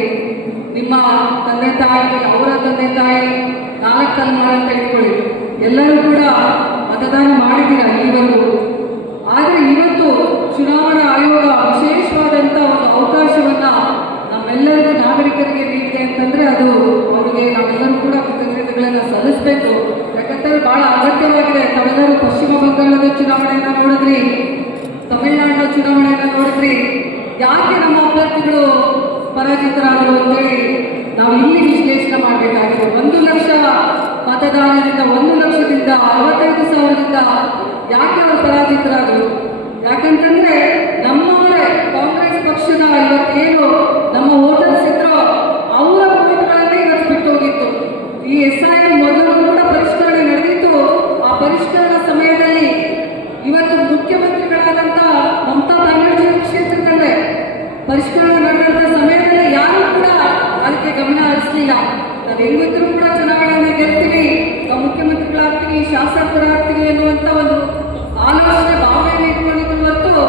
ನಿಮ್ಮ ತಂದೆ ತಾಯಿ, ಅವರ ತಂದೆ ತಾಯಿ, 4 ತಲೆಮಾರು ಅಂತ ಇಟ್ಕೊಳ್ಳಿ, ಎಲ್ಲರೂ ಕೂಡ ಮತದಾನ ಮಾಡಿದ್ದೀರಾ ಇಲ್ಲಿವರೆಗೂ. ಆದರೆ ಇವತ್ತು ಚುನಾವಣಾ ಆಯೋಗ ವಿಶೇಷವಾದಂಥ ಒಂದು ಅವಕಾಶವನ್ನ ನಮ್ಮೆಲ್ಲರಿಗೂ ನಾಗರಿಕರಿಗೆ ನೀಡಿದೆ ಅಂತಂದ್ರೆ ಅದು ಅವರಿಗೆ ನಾವೆಲ್ಲರೂ ಕೂಡ ಕೃತಜ್ಞತೆಗಳನ್ನು ಸಲ್ಲಿಸಬೇಕು. ಯಾಕಂತಂದ್ರೆ ಬಹಳ ಅಗತ್ಯವಾಗಿದೆ. ತಾವೆಲ್ಲರೂ ಪಶ್ಚಿಮ ಬಂಗಾಳದ ಚುನಾವಣೆಯನ್ನ ನೋಡಿದ್ರಿ, ತಮಿಳುನಾಡಿನ ಚುನಾವಣೆಯನ್ನ ನೋಡಿದ್ರಿ. ಯಾಕೆ ನಮ್ಮ ಅಭ್ಯರ್ಥಿಗಳು ಪರಾಜಿತರಾದರು ಅಂತೇಳಿ ನಾವು ಇಲ್ಲಿ ವಿಶ್ಲೇಷಣೆ ಮಾಡಬೇಕಾಗಿದೆ. 1 ಲಕ್ಷ ಮತದಾನದಿಂದ 1 ಲಕ್ಷದಿಂದ 65,000ದಿಂದ ಯಾಕೆ ಅವರು ಪರಾಜಿತರಾದರು? ಯಾಕಂತಂದ್ರೆ ನಮ್ಮವರೇ ಕಾಂಗ್ರೆಸ್ ಪಕ್ಷದ ಇವತ್ತೇನು ನಮ್ಮ ವೋಟರ್ಸ್ ಇದ್ರೋ ಅವರ ವೋಟ್ಗಳನ್ನೇ ಇವತ್ತು ಬಿಟ್ಟು ಹೋಗಿತ್ತು. ಈ SIR ಮೊದಲು ಕೂಡ ಪರಿಷ್ಕರಣೆ ನಡೆದಿತ್ತು. ಆ ಪರಿಷ್ಕರಣಾ ಸಮಯದಲ್ಲಿ ಇವತ್ತು ಮುಖ್ಯಮಂತ್ರಿಗಳಾದ ಪರಿಷ್ಕರಣೆ ಮಾಡಿದಂಥ ಸಮಯದಲ್ಲಿ ಯಾರು ಕೂಡ ಅದಕ್ಕೆ ಗಮನ ಹರಿಸಲಿಲ್ಲ. ನಾವು ಹೆಂಗಿದ್ರು ಕೂಡ ಚುನಾವಣೆಯನ್ನು ಗೆಲ್ತೀವಿ, ನಾವು ಮುಖ್ಯಮಂತ್ರಿಗಳಾಗ್ತೀವಿ, ಶಾಸಕರಾಗ್ತೀವಿ ಅನ್ನುವಂಥ ಒಂದು ಆಲೋಚನೆ ಭಾವನೆಯನ್ನು ಇಟ್ಕೊಂಡಿದ್ದು ಹೊರತು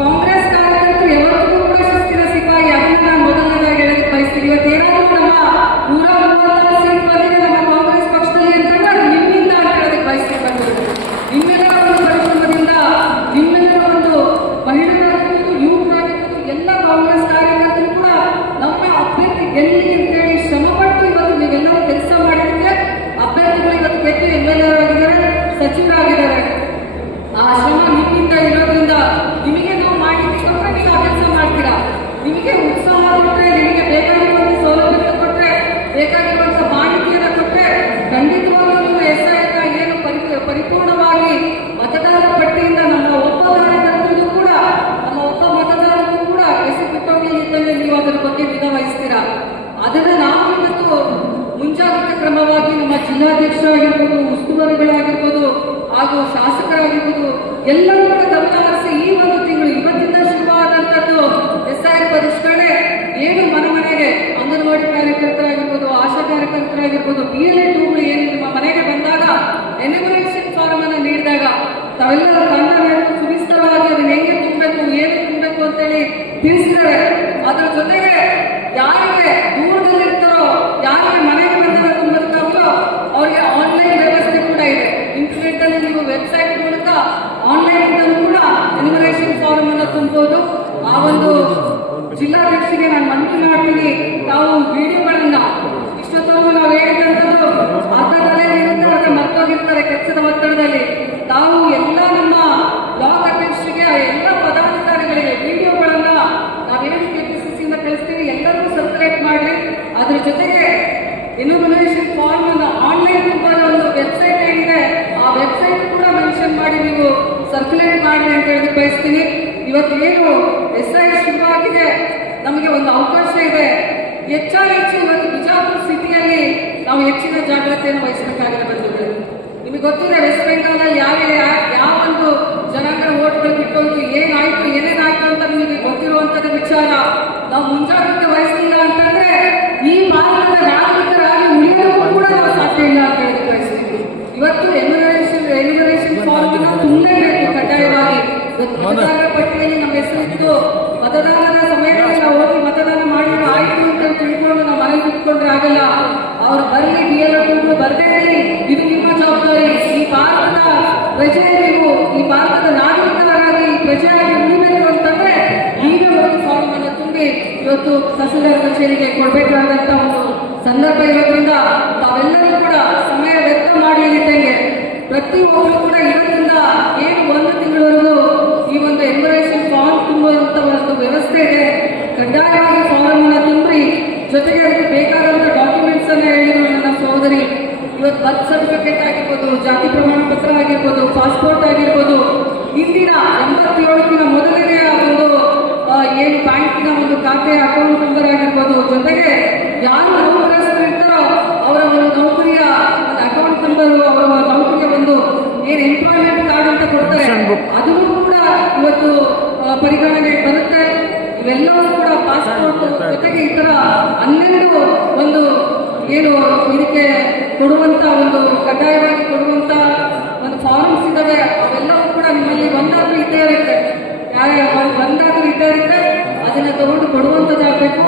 ಕಾಂಗ್ರೆಸ್ ಕಾರ್ಯಕರ್ತರು ಯಾವತ್ತಿಗೂ ಕೂಡ ಶಿಸ್ತಿನ ಸಿಪಾಯಿ. ಅದನ್ನ ನಾನು ಮೊದಲನೇದಾಗಿ ಹೇಳೋದಕ್ಕೆ ಬಯಸ್ತೀನಿ. ಇವತ್ತೇನಾದ್ರೂ ನಮ್ಮ 136 ಸೀಟ್ ಬಂದಿದೆ ನಮ್ಮ ಕಾಂಗ್ರೆಸ್ ಪಕ್ಷದಲ್ಲಿ ಅಂತಂದ್ರೆ ಅದು ನಿಮ್ಮಿಂದ ಅಂತ ಹೇಳೋದಕ್ಕೆ ಬಯಸ್ತೀನಿ. ನಿಮ್ಮೆಲ್ಲರ ಒಂದು ಪರಿಶ್ರಮದಿಂದ, ನಿಮ್ಮೆಲ್ಲರ ಒಂದು ಮಹಿಳೆಯರಾಗಿರ್ಬೋದು, ಯುವಕರಾಗಿರ್ಬೋದು, ಎಲ್ಲ ಕಾಂಗ್ರೆಸ್ ಕಾರ್ಯಕರ್ತರು ಕೂಡ ನಮ್ಮ ಅಭ್ಯರ್ಥಿ ಗೆಲ್ಲಿ ಅಂತೇಳಿ ಶ್ರಮಪಟ್ಟು ಇವತ್ತು ನೀವೆಲ್ಲರೂ ಕೆಲಸ ಮಾಡಿದ್ರೆ ಅಭ್ಯರ್ಥಿಗಳು ಇವತ್ತು ಗೆದ್ದು MLA ಆಗಿದ್ದಾರೆ, ಸಚಿವರಾಗಿದ್ದಾರೆ. ಆ ಶ್ರಮ ನಿಮ್ಮಿಂದ ಇರೋದ್ರಿಂದ ನಿಮಗೆ ನಾವು ಮಾಡಿದ್ರೆ ನೀವು ಆ ಕೆಲಸ ಮಾಡ್ತೀರಾ. ನಿಮಗೆ ಉತ್ಸಾಹ ಕೊಟ್ಟರೆ, ನಿಮಗೆ ಬೇಕಾಗಿರುವಂಥ ಸೌಲಭ್ಯ ಕೊಟ್ಟರೆ, ಬೇಕಾಗಿರುವಂಥ ಮಾಹಿತಿಯನ್ನು ಕೊಟ್ಟರೆ ಖಂಡಿತವಾಗ್ಲೂ ನೀವು SIನ ಏನು ಪರಿಪೂರ್ಣವಾಗಿ ಮತದಾರರ ಪಟ್ಟಿಯಿಂದ ನಮ್ಮ ಒಬ್ಬ ಕಾರ್ಯಕರ್ತರಿಗೂ ಕೂಡ, ನಮ್ಮ ಒಬ್ಬ ಮತದಾರರಿಗೂ ಕೂಡ ಹೆಸರು ಬಿಟ್ಟೋಗಿದ್ದಲ್ಲಿ ನೀವು ಅದರ ಬಗ್ಗೆ ನಿಗಾ ವಹಿಸ್ತೀರಾ. ಅದನ್ನು ನಾವು ಇವತ್ತು ಮುಂಜಾಗ್ರತಾ ಕ್ರಮವಾಗಿ ನಮ್ಮ ಜಿಲ್ಲಾಧ್ಯಕ್ಷರಾಗಿರ್ಬೋದು, ಉಸ್ತುವಾರಿಗಳಾಗಿರ್ಬೋದು ಹಾಗೂ ಶಾಸಕರಾಗಿರ್ಬೋದು ಎಲ್ಲರೂ ಕೂಡ ಗಮನ ಹರಿಸಿ ಈ ಒಂದು ತಿಂಗಳು ಇವತ್ತಿಂದ ಶುರುವಾದಂಥದ್ದು SI ಪರಿಷ್ಕರಣೆ ಏನು ಮನೆಗೆ ಅಂಗನವಾಡಿ ಕಾರ್ಯಕರ್ತರಾಗಿರ್ಬೋದು, ಆಶಾ ಕಾರ್ಯಕರ್ತರಾಗಿರ್ಬೋದು, BLA2ಗಳು ಏನು ನಿಮ್ಮ ಮನೆಗೆ ಬಂದಾಗ ಎನ್ಯುಮರೇಷನ್ ಫಾರ್ಮ್ ಅನ್ನು ನೀಡಿದಾಗ ತಾವೆಲ್ಲರೂ ಕನ್ನಡ ಸುವಿಸ್ತರವಾಗಿ ಅದನ್ನ ಹೆಂಗೆ ತುಂಬಬೇಕು, ಏನು ತುಂಬಬೇಕು ಅಂತೇಳಿ ತಿಳಿಸಿದ್ದಾರೆ. ಅದರ ಜೊತೆಗೆ ಯಾರಿಗೆ ದೂರದಲ್ಲಿರ್ತಾರೋ, ಯಾರಿಗೆ ಮನೆಗೆ ಬಂದಾಗ ತುಂಬಬೇಕಾಗ್ತೋ ಅವ್ರಿಗೆ ಆನ್ಲೈನ್ ವ್ಯವಸ್ಥೆ ಕೂಡ ಇದೆ. ಇಂಟರ್ನೆಟ್ ಅಲ್ಲಿ ನೀವು ವೆಬ್ಸೈಟ್ ಮೂಲಕ ಆನ್ಲೈನ್ ಕೂಡ ಎನ್ಯುಮರೇಷನ್ ಫಾರ್ಮ್ ಅನ್ನು ತುಂಬಬಹುದು. ಆ ಒಂದು ಜಿಲ್ಲಾಧ್ಯಕ್ಷರಿಗೆ ನಾನು ಮನವಿ ಮಾಡ್ತೀನಿ, ತಾವು ವಿಡಿಯೋಗಳನ್ನ ಇಷ್ಟೊತ್ತವರೆಗೂ ನಾವು ಹೇಳಿದಂಥದ್ದು ಅರ್ಥದಲ್ಲೇ ನಿರಂತರ ಮರ್ತೋಗಿರ್ತಾರೆ ಕೆಲಸದ ಒತ್ತಡದಲ್ಲಿ. ತಾವು ಎಲ್ಲ ನಮ್ಮ ಬ್ಲಾಕ್ ಅಧ್ಯಕ್ಷರಿಗೆ, ಎಲ್ಲ ಪದಾಧಿಕಾರಿಗಳಿಗೆ ವಿಡಿಯೋಗಳನ್ನ ನಾವೇನು KPCCಯಿಂದ ಕಳಿಸ್ತೀವಿ ಎಲ್ಲರೂ ಸರ್ಕ್ಯುಲೇಟ್ ಮಾಡಿ. ಅದ್ರ ಜೊತೆಗೆ ಎನ್ಯುಮರೇಷನ್ ಫಾರ್ಮ್ ಅನ್ನು ಆನ್ಲೈನ್ ತುಂಬಲು ಒಂದು ವೆಬ್ಸೈಟ್ ಏನಿದೆ ಆ ವೆಬ್ಸೈಟ್ ಕೂಡ ಮೆನ್ಷನ್ ಮಾಡಿ ನೀವು ಸರ್ಕ್ಯುಲೇಟ್ ಮಾಡಿ ಅಂತ ಹೇಳಿ ಬಯಸ್ತೀನಿ. ಇವತ್ತೇನು SI ಶುರುವಾಗಿದೆ, ನಮಗೆ ಒಂದು ಅವಕಾಶ ಇದೆ. ಹೆಚ್ಚು ಇವತ್ತು ಬಿಜಾಪುರ ಸಿಟಿಯಲ್ಲಿ ನಾವು ಹೆಚ್ಚಿನ ಜಾಗ್ರತೆಯನ್ನು ವಹಿಸಬೇಕಾಗಿದೆ ಬಂಧುಗಳು. ನಿಮಗೆ ಗೊತ್ತಿದೆ ವೆಸ್ಟ್ ಬೆಂಗಾಲಲ್ಲಿ ಯಾವ ಒಂದು ಜನಾಂಗದ ಓಟ್ಗಳು ಬಿಟ್ಟೋಯ್ತು, ಏನೇನಾಯ್ತು ಅಂತ ನಿಮಗೆ ಗೊತ್ತಿರುವಂತದ ವಿಚಾರ. ನಾವು ಮುಂಜಾಗ್ರತೆ ವಹಿಸಲಿಲ್ಲ ಅಂತಂದ್ರೆ ಈ ಭಾರತದ ನಾಗರಿಕರಾಗಿ ಉಳಿಯೋದಕ್ಕೂ ಕೂಡ ನಾವು ಸಾಧ್ಯ ಇಲ್ಲ ಅಂತ ಹೇಳಿ ಬಯಸ್ತೀವಿ. ಇವತ್ತು ಎನ್ಯುಮರೇಷನ್ ಫಾರ್ಮ್ ಅನ್ನು ತುಂಬಲೇಬೇಕು ಕಡ್ಡಾಯವಾಗಿ. ಮತದಾರರ ಪಟ್ಟಿಯಲ್ಲಿ ನಮ್ಮ ಹೆಸರಿತ್ತು, ಮತದಾನದ ಸಮಯದಲ್ಲಿ ನಾವು ಹೋಗಿ ಮತದಾನ ಮಾಡಿದ್ರೆ ಆಯ್ತು ಅಂತ ತಿಳ್ಕೊಂಡು ನಾವು ಮನೆಗೆ ಕುತ್ಕೊಂಡ್ರೆ ಆಗಲ್ಲ. ಅವ್ರು ಬರಲಿ, BLA2ಗಳು ಬರದೇ ಇರಲಿ, ಇದು ನಿಮ್ಮ ಜವಾಬ್ದಾರಿ. ಈ ಭಾರತದ ಪ್ರಜೆ, ನೀವು ಈ ಭಾರತದ ನಾಗರಿಕರಾಗಿ ಪ್ರಜೆಯಾಗಿ ಉಳಿಬೇಕು ಅಂತಂದ್ರೆ ನೀವೇ ಒಂದು ಫಾರ್ಮ್ ಅನ್ನು ತುಂಬಿ ಇವತ್ತು ತಹಸೀಲ್ದಾರ್ ಕಚೇರಿಗೆ ಕೊಡಬೇಕಾದಂತ ಒಂದು ಸಂದರ್ಭ ಇರೋದ್ರಿಂದ ತಾವೆಲ್ಲರೂ ಕೂಡ ಸಮಯ ವ್ಯರ್ಥ ಮಾಡಲಿದ್ದಂಗೆ ಪ್ರತಿಯೊಬ್ಬರು ಕೂಡ ಇವತ್ತಿಂದ ಏನು 1 ತಿಂಗಳವರೆಗೂ ಈ ಒಂದು ಎನ್ಯುಮರೇಷನ್ ಫಾರ್ಮ್ ತುಂಬುವಂತ ಒಂದು ವ್ಯವಸ್ಥೆ ಇದೆ. ಕಡ್ಡಾಯವಾಗಿ ಫಾರ್ಮ್ ಅನ್ನು ತುಂಬಿ, ಜೊತೆಗೆ ಅದಕ್ಕೆ ಬೇಕಾದಂತ ಡಾಕ್ಯುಮೆಂಟ್ಸ್ ಅನ್ನ ಹೇಳಿದ್ರು ನನ್ನ ಸಹೋದರಿ. ಇವತ್ತು ಬರ್ತ್ ಸರ್ಟಿಫಿಕೇಟ್ ಆಗಿರ್ಬೋದು, ಜಾತಿ ಪ್ರಮಾಣ ಪತ್ರ ಆಗಿರ್ಬೋದು, ಪಾಸ್ಪೋರ್ಟ್ ಆಗಿರ್ಬೋದು, ಇಂದಿನ 87ಕ್ಕಿಂತ ಮೊದಲನೆಯ ಒಂದು ಏನು ಬ್ಯಾಂಕಿನ ಒಂದು ಖಾತೆ ಅಕೌಂಟ್ ನಂಬರ್ ಆಗಿರ್ಬೋದು, ಜೊತೆಗೆ ಯಾರು ನೌಕರಸ್ಥರಿರ್ತಾರೋ ಅವರ ಒಂದು ನೌಕರಿಯ ಒಂದು ಅಕೌಂಟ್ ನಂಬರು, ಅವರ ನೌಕರಿಯ ಒಂದು ಏನು ಎಂಪ್ಲಾಯ್ಮೆಂಟ್ ಕಾರ್ಡ್ ಅಂತ ಕೊಡ್ತಾರೆ ಅದನ್ನು ಕೂಡ ಇವತ್ತು ಪರಿಗಣನೆಗೆ ಬರುತ್ತೆ. ಇವೆಲ್ಲವೂ ಕೂಡ ಪಾಸ್ಪೋರ್ಟ್ ಜೊತೆಗೆ ಈ ತರ 12 ಒಂದು ಏನು ಇದಕ್ಕೆ ಕೊಡುವಂತ ಒಂದು ಕಡ್ಡಾಯವಾಗಿ ಕೊಡುವಂತ ಒಂದು ಫಾರ್ಮ್ಸ್ ಇದಾವೆ. ಅವೆಲ್ಲವೂ ಕೂಡ ನಿಮ್ಮಲ್ಲಿ ಒಂದಾದ್ರೂ ಇದ್ದೇ ಇರುತ್ತೆ, ಒಂದಾದ್ರೂ ಇದ್ದೇ ಇರುತ್ತೆ. ಅದನ್ನ ತಗೊಂಡು ಕೊಡುವಂತದ್ದಾಗಬೇಕು.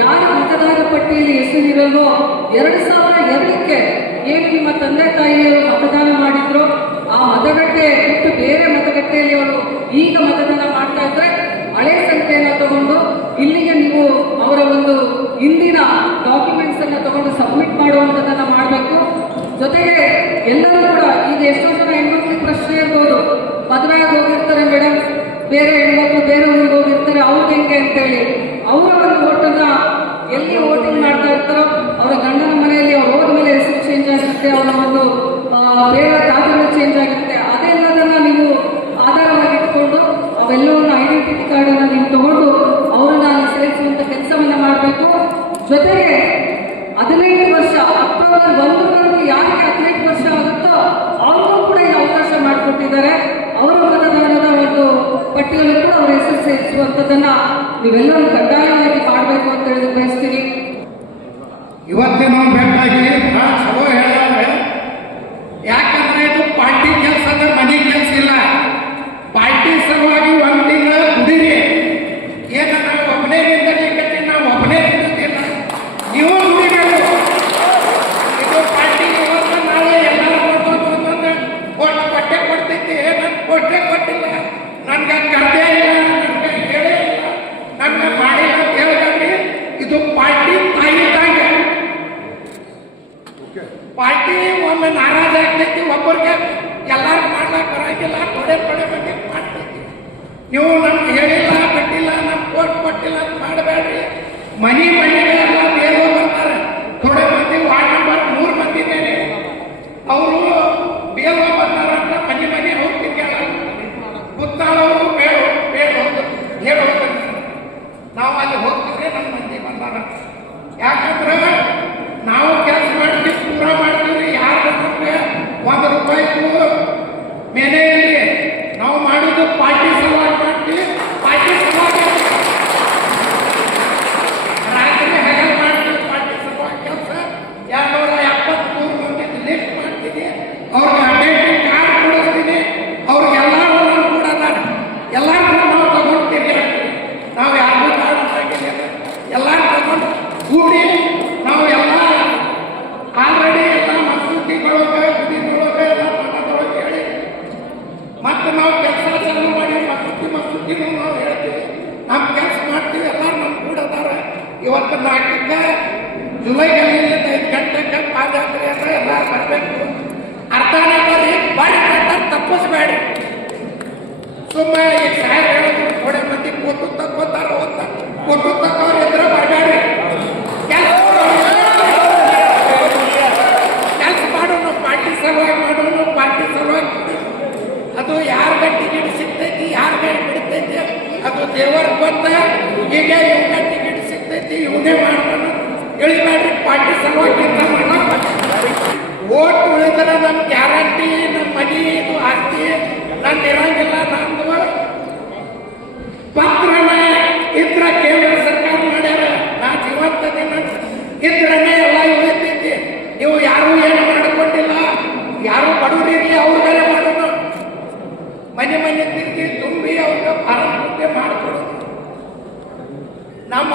ಯಾರು ಮತದಾರರ ಪಟ್ಟಿಯಲ್ಲಿ ಹೆಸರಿರೋದು 2002ಕ್ಕೆ ಏನು ನಿಮ್ಮ ತಂದೆ ತಾಯಿಯವರು ಮತದಾನ ಮಾಡಿದ್ರು ಆ ಮತಗಟ್ಟೆ ಬಿಟ್ಟು ಬೇರೆ ಮತಗಟ್ಟೆಯಲ್ಲಿ ಅವರು ಈಗ ಮತದಾನ ಮಾಡ್ತಾ ಇದ್ರೆ ಹಳೆ ಸಂಖ್ಯೆಯನ್ನು ತಗೊಂಡು ಇಲ್ಲಿಗೆ ನೀವು ಅವರ ಒಂದು ಹಿಂದಿನ ಡಾಕ್ಯುಮೆಂಟ್ಸ್ ಅನ್ನ ತಗೊಂಡು ಸಬ್ಮಿಟ್ ಮಾಡುವಂಥದ್ದನ್ನ ಮಾಡಬೇಕು. ಜೊತೆಗೆ ಎಲ್ಲರೂ ಕೂಡ ಈಗ ಎಷ್ಟೋ ಜನ ಹೆಣ್ಮಕ್ಳಿಗೆ ಪ್ರಶ್ನೆ ಇರ್ಬೋದು, ಮದುವೆಯಾಗಿ ಹೋಗಿರ್ತಾರೆ ಮೇಡಮ್, ಬೇರೆ ಹೆಣ್ಮಕ್ಳು ಬೇರೆ ಊರಿಗೆ ಹೋಗಿರ್ತಾರೆ, ಅವ್ರಿಗೆ ಹೆಂಗೆ ಅಂತೇಳಿ ಅವರ ಒಂದು ಓಟನ್ನ ಎಲ್ಲಿ ವೋಟಿಂಗ್ ಮಾಡ್ತಾ ಇರ್ತಾರೋ ಅವರ ಗಂಡನ ಮನೆಯಲ್ಲಿ ಅವ್ರು ಹೋದ್ಮೇಲೆ ಹೆಸರು ಚೇಂಜ್ ಆಗಿರುತ್ತೆ, ಅವರ ಒಂದು ಬೇರೆ ದಾಖಲೆ ಚೇಂಜ್ ಆಗಿರುತ್ತೆ. ಅದೆಲ್ಲದನ್ನ ನೀವು ಆಧಾರವಾಗಿ ಇಟ್ಕೊಂಡು ಅವೆಲ್ಲವನ್ನ ಐಡೆಂಟಿಟಿ ಕಾರ್ಡ್ ಅನ್ನ ನೀವು ತಗೊಂಡು ಅವರನ್ನ ಅಲ್ಲಿ ಸೇರಿಸುವಂತ ಕೆಲಸವನ್ನ ಮಾಡಬೇಕು. ಜೊತೆಗೆ 15 ವರ್ಷ ಅಕ್ಟೋಬರ್ 1 ಯಾರಿಗೆ 15 ವರ್ಷ ಆಗುತ್ತೋ ಅವ್ರಿಗೂ ಕೂಡ ಈ ಅವಕಾಶ ಮಾಡಿಕೊಟ್ಟಿದ್ದಾರೆ. ಅವರ ಮತದಾರರ ಒಂದು ಪಟ್ಟಿಯಲ್ಲಿ ಕೂಡ ಅವರ ಹೆಸರು ಸೇರಿಸುವಂತದನ್ನ ನೀವೆಲ್ಲರೂ ಕಡ್ಡಾಯವಾಗಿ ಮಾಡಬೇಕು ಅಂತ ಹೇಳಿ ಬಯಸ್ತೀನಿ. ಇವತ್ತಿನ ಬೇಕಾಗಿ ಬಹಳ ಚಲೋ ಹೇಳಿದ್ರೆ, ಯಾಕಂದ್ರೆ ಇದು ಪಾರ್ಟಿ ಕೆಲಸ ಅಂದ್ರೆ ಮನೆ ಕೆಲಸ ಇಲ್ಲ. ಪಾರ್ಟಿ ಸಲುವಾಗಿ ಒಂದು ತಿಂಗಳ ದುಡಿರಿ. ಏನ ನಾವು ಒಬ್ಬನೇ ನಿಂತಿರ್ಲಿಕ್ಕೆ ನಾವು ಒಬ್ಬನೇ ನಿಂತಿಲ್ಲ, ನೀವು ದುಡಿಬೇಕು. ಇದು ಪಾರ್ಟಿ ಇವತ್ತು ನಾಳೆ ಎಲ್ಲರೂ ಒಂದೊಂದು ಕೊಟ್ಟು ಕೊಟ್ಟೆ ಕೊಡ್ತೈತಿ. ನನ್ ಕೊಟ್ಟೆ ಕೊಟ್ಟಿಲ್ಲ, ನನ್ಗೆ ಕರ್ದೇ ಇಲ್ಲ, ನನ್ಗೆ ಹೇಳೇ ಇಲ್ಲ, ನನ್ಗೆ ಮಾಡಿಲ್ಲ ಅಂತ ಹೇಳ್ಬೇಡಿ. ಇದು ಪಾರ್ಟಿ ತಾಯಿ ಇದ್ದಂಗೆ. ಪಾರ್ಟಿ ಒಮ್ಮೆ ನಾರಾಜ ಆಗ್ತೈತಿ, ಒಬ್ಬರಿಗೆ ಎಲ್ಲಾರು ಮಾಡ್ಲಾಕ ಬರಂಗಿಲ್ಲ, ಕೊಡೆ ಮಂದಿ ಮಾಡ್ತೈತಿ. ನೀವು ನಮ್ಗೆ ಹೇಳಿಲ್ಲ ಬಿಟ್ಟಿಲ್ಲ, ನಮ್ಗೆ ಕೋರ್ಟ್ ಕೊಟ್ಟಿಲ್ಲ ಅಂತ ಮಾಡಬೇಡ್ರಿ. ಮನೆಗೆ ಎಲ್ಲ ಬೇಗ ಬರ್ತಾರೆ. ಥೋಡೆ ಮಂದಿ ವಾರ್ಡ್ ನಂಬರ್ 3 ಮಂದಿ ಇದ್ದೇನೆ, ಅವರು ಬೇಗ ಬರ್ತಾರಂತ ಮನೆ ಹೋಗ್ತಿದ್ದಲ್ಲ. ಗೊತ್ತಾಳವರು ಹೇಳೋದು ನಾವು ಅಲ್ಲಿ ಹೋಗ್ತಿದ್ರೆ ನಮ್ಮ ಮಂದಿ ಬಂದಾರ. ಯಾಕಂದ್ರೆ ನಾವು ಕೆಲಸ ಮಾಡ್ತೀವಿ, ಪೂರ ಮಾಡ್ತೀವಿ. ಯಾರು ₹1 ಮೇಲೆ ನಾವು ಮಾಡೋದು ಪಾರ್ಟಿ ಸಲುವಾಗಿ ಮಾಡ್ತೀವಿ. ಪಾರ್ಟಿ ಸಲುವಾಗಿ ರಾತ್ರಿ ಹಗಲು ಮಾಡ್ತೀವಿ. ಪಾರ್ಟಿ ಸಲುವಾಗಿ ಕೆಲಸ 273 ಮಂದಿ ಲಿಸ್ಟ್ ಮಾಡ್ತೀನಿ. ಅವ್ರಿಗೆ ಐಡೆಂಟಿ ಕಾರ್ಡ್ ಕೊಡಿಸ್ತೀನಿ. ಅವ್ರಿಗೆಲ್ಲರೂ ನಾನು ಕೂಡ ಅದಾರ. ಎಲ್ಲರೂ ನಾವು ತಗೊಂಡ್ತೀವಿ. ನಾವು ಯಾರಿಗೂ ಕಾರ್ಡ್ ಆಗಿಲ್ಲ, ಎಲ್ಲರೂ ತಗೊಂಡು ಕೂಡಿ ನಾವು ಎಲ್ಲ ಆಲ್ರೆಡಿ ಎಲ್ಲ ಮಸೂತಿಗಳೊಳಗೆ ಗುಡಿಗಳೊಳಗೆ ಎಲ್ಲ ಮಠದೊಳಗೆ ಹೇಳಿ ಮತ್ತೆ ನಾವು ಕೆಲಸ ಚಾಲು ಮಾಡಿ ಮಸೂತಿನೂ ನಾವು ಹೇಳ್ತೀವಿ. ನಮ್ಮ ಕೆಲಸ ಮಾಡ್ತೀವಿ. ಎಲ್ಲರೂ ನಮ್ಮ ಕೂಡ ಅದಾರ. ಇವತ್ತು 4ಕ್ಕೆ ಜುಲೈಯಲ್ಲಿ 5 ಗಂಟೆಗೆ ಪಾದಯಾತ್ರೆ ಅಂತ ಎಲ್ಲರೂ ಬರಬೇಕು. ಅರ್ಥನೇ ಬಾರಿ ತಪ್ಪಿಸ್ಬೇಡಿ. ಸುಮ್ಮನೆ ಈ ಸಾಹೇಬ್ ಹೇಳಿದ್ರು ಥೋಡೆ ಮಂದಿ ಕೊಟ್ಟು ತಕ್ಕೋತಾರ, ಕೊಟ್ಟು ತಕ್ಕೋರು ಇದ್ರೆ ಬರಬೇಡಿ. ಕೆಲಸ ಮಾಡೋಣ, ಪಾರ್ಟಿ ಸಲುವಾಗಿ ಮಾಡೋಣ, ಪಾರ್ಟಿ ಸಲುವಾಗಿ. ಅದು ಯಾರಿಗೆ ಟಿಕೆಟ್ ಸಿಗ್ತೈತಿ, ಯಾರಿಗೆ ಬಿಡ್ತೈತಿ ಅದು ದೇವರ ಗೊತ್ತ. ಈಗ ಇವ್ನ ಟಿಕೆಟ್ ಸಿಗ್ತೈತಿ, ಇವನೇ ಮಾಡ್ತಾನೆ ಹೇಳಿಬೇಡ್ರಿ. ಪಾರ್ಟಿ ಸಲುವಾಗಿ ಕೆಲಸ ಮಾಡೋಣ. ಓಟ್ ಉಳಿದ್ರೆ ನಮ್ಮ ಗ್ಯಾರಂಟಿ, ನಮ್ಮ ಮನಿ, ಇದು ಆಸ್ತಿ ನಂದು ಇರಂಗಿಲ್ಲ. ನಂದು ಪತ್ರನ ಇದ್ರ ಕೇಂದ್ರ ಸರ್ಕಾರ ಮಾಡ್ಯಾರ. ನಾ ಜೀವಂತದಿನ ಇದ್ರನ್ನೇ ಎಲ್ಲ ಉಳಿತೈತಿ. ನೀವು ಯಾರು ಏನು ಮಾಡಿಕೊಂಡಿಲ್ಲ, ಯಾರು ಬಡವರಿರ್ಲಿ ಅವ್ರಿಗಾರೆ ಮಾಡೋಣ. ಮನೆ ತಿರುಗಿ ತುಂಬಿ ಅವ್ರಿಗೆ ಭಾರತ ಮಾಡಿಕೊಡೋದು. ನಮ್ಮ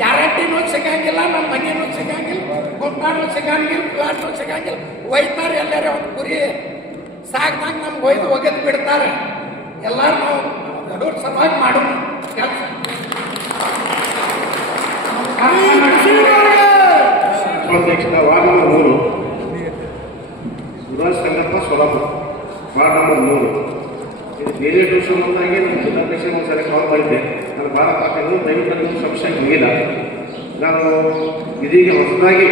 ಗ್ಯಾರಂಟಿನೂ ಸಿಗಂಗಿಲ್ಲ, ನಮ್ಮ ಮನೆಯೂ ಸಿಗಂಗಿಲ್ಲ, ಗುಂಟಾನು ಸಿಗಂಗಿಲ್ಲ, ಪ್ಲಾಟ್ನು ಸಿಗಂಗಿಲ್ಲ. ಒಯ್ತಾರೆ ಎಲ್ಲರೂ ಒಂದು ಕುರಿ ಸಾಕ್ದಂಗ ನಮ್ಗೆ ಒಗೆದು ಬಿಡ್ತಾರೆ. ಎಲ್ಲರೂ ನಾವು ಬಡವ್ರ ಸಲುವಾಗಿ ಮಾಡೋಣ ಕೆಲಸ. Ward number 3 Subhash Sangappa Solapur, ward number 3. ಇದು ಬೇರೆ ಟ್ಯೂಷನ್ ಮುಂದಾಗಿ ನಮ್ಮ ಜಿಲ್ಲಾಧ್ಯಕ್ಷ ಒಂದ್ಸರಿ ಕಾಲ್ ಮಾಡಿದ್ದೆ. ನಾನು ಭಾಳ ಪಾಕನ್ನು ದಯವಿಟ್ಟು ಸಮಸ್ಯೆ ಮುಗಿಲ್ಲ. ನಾನು ಇದೀಗ ಹೊಸದಾಗಿ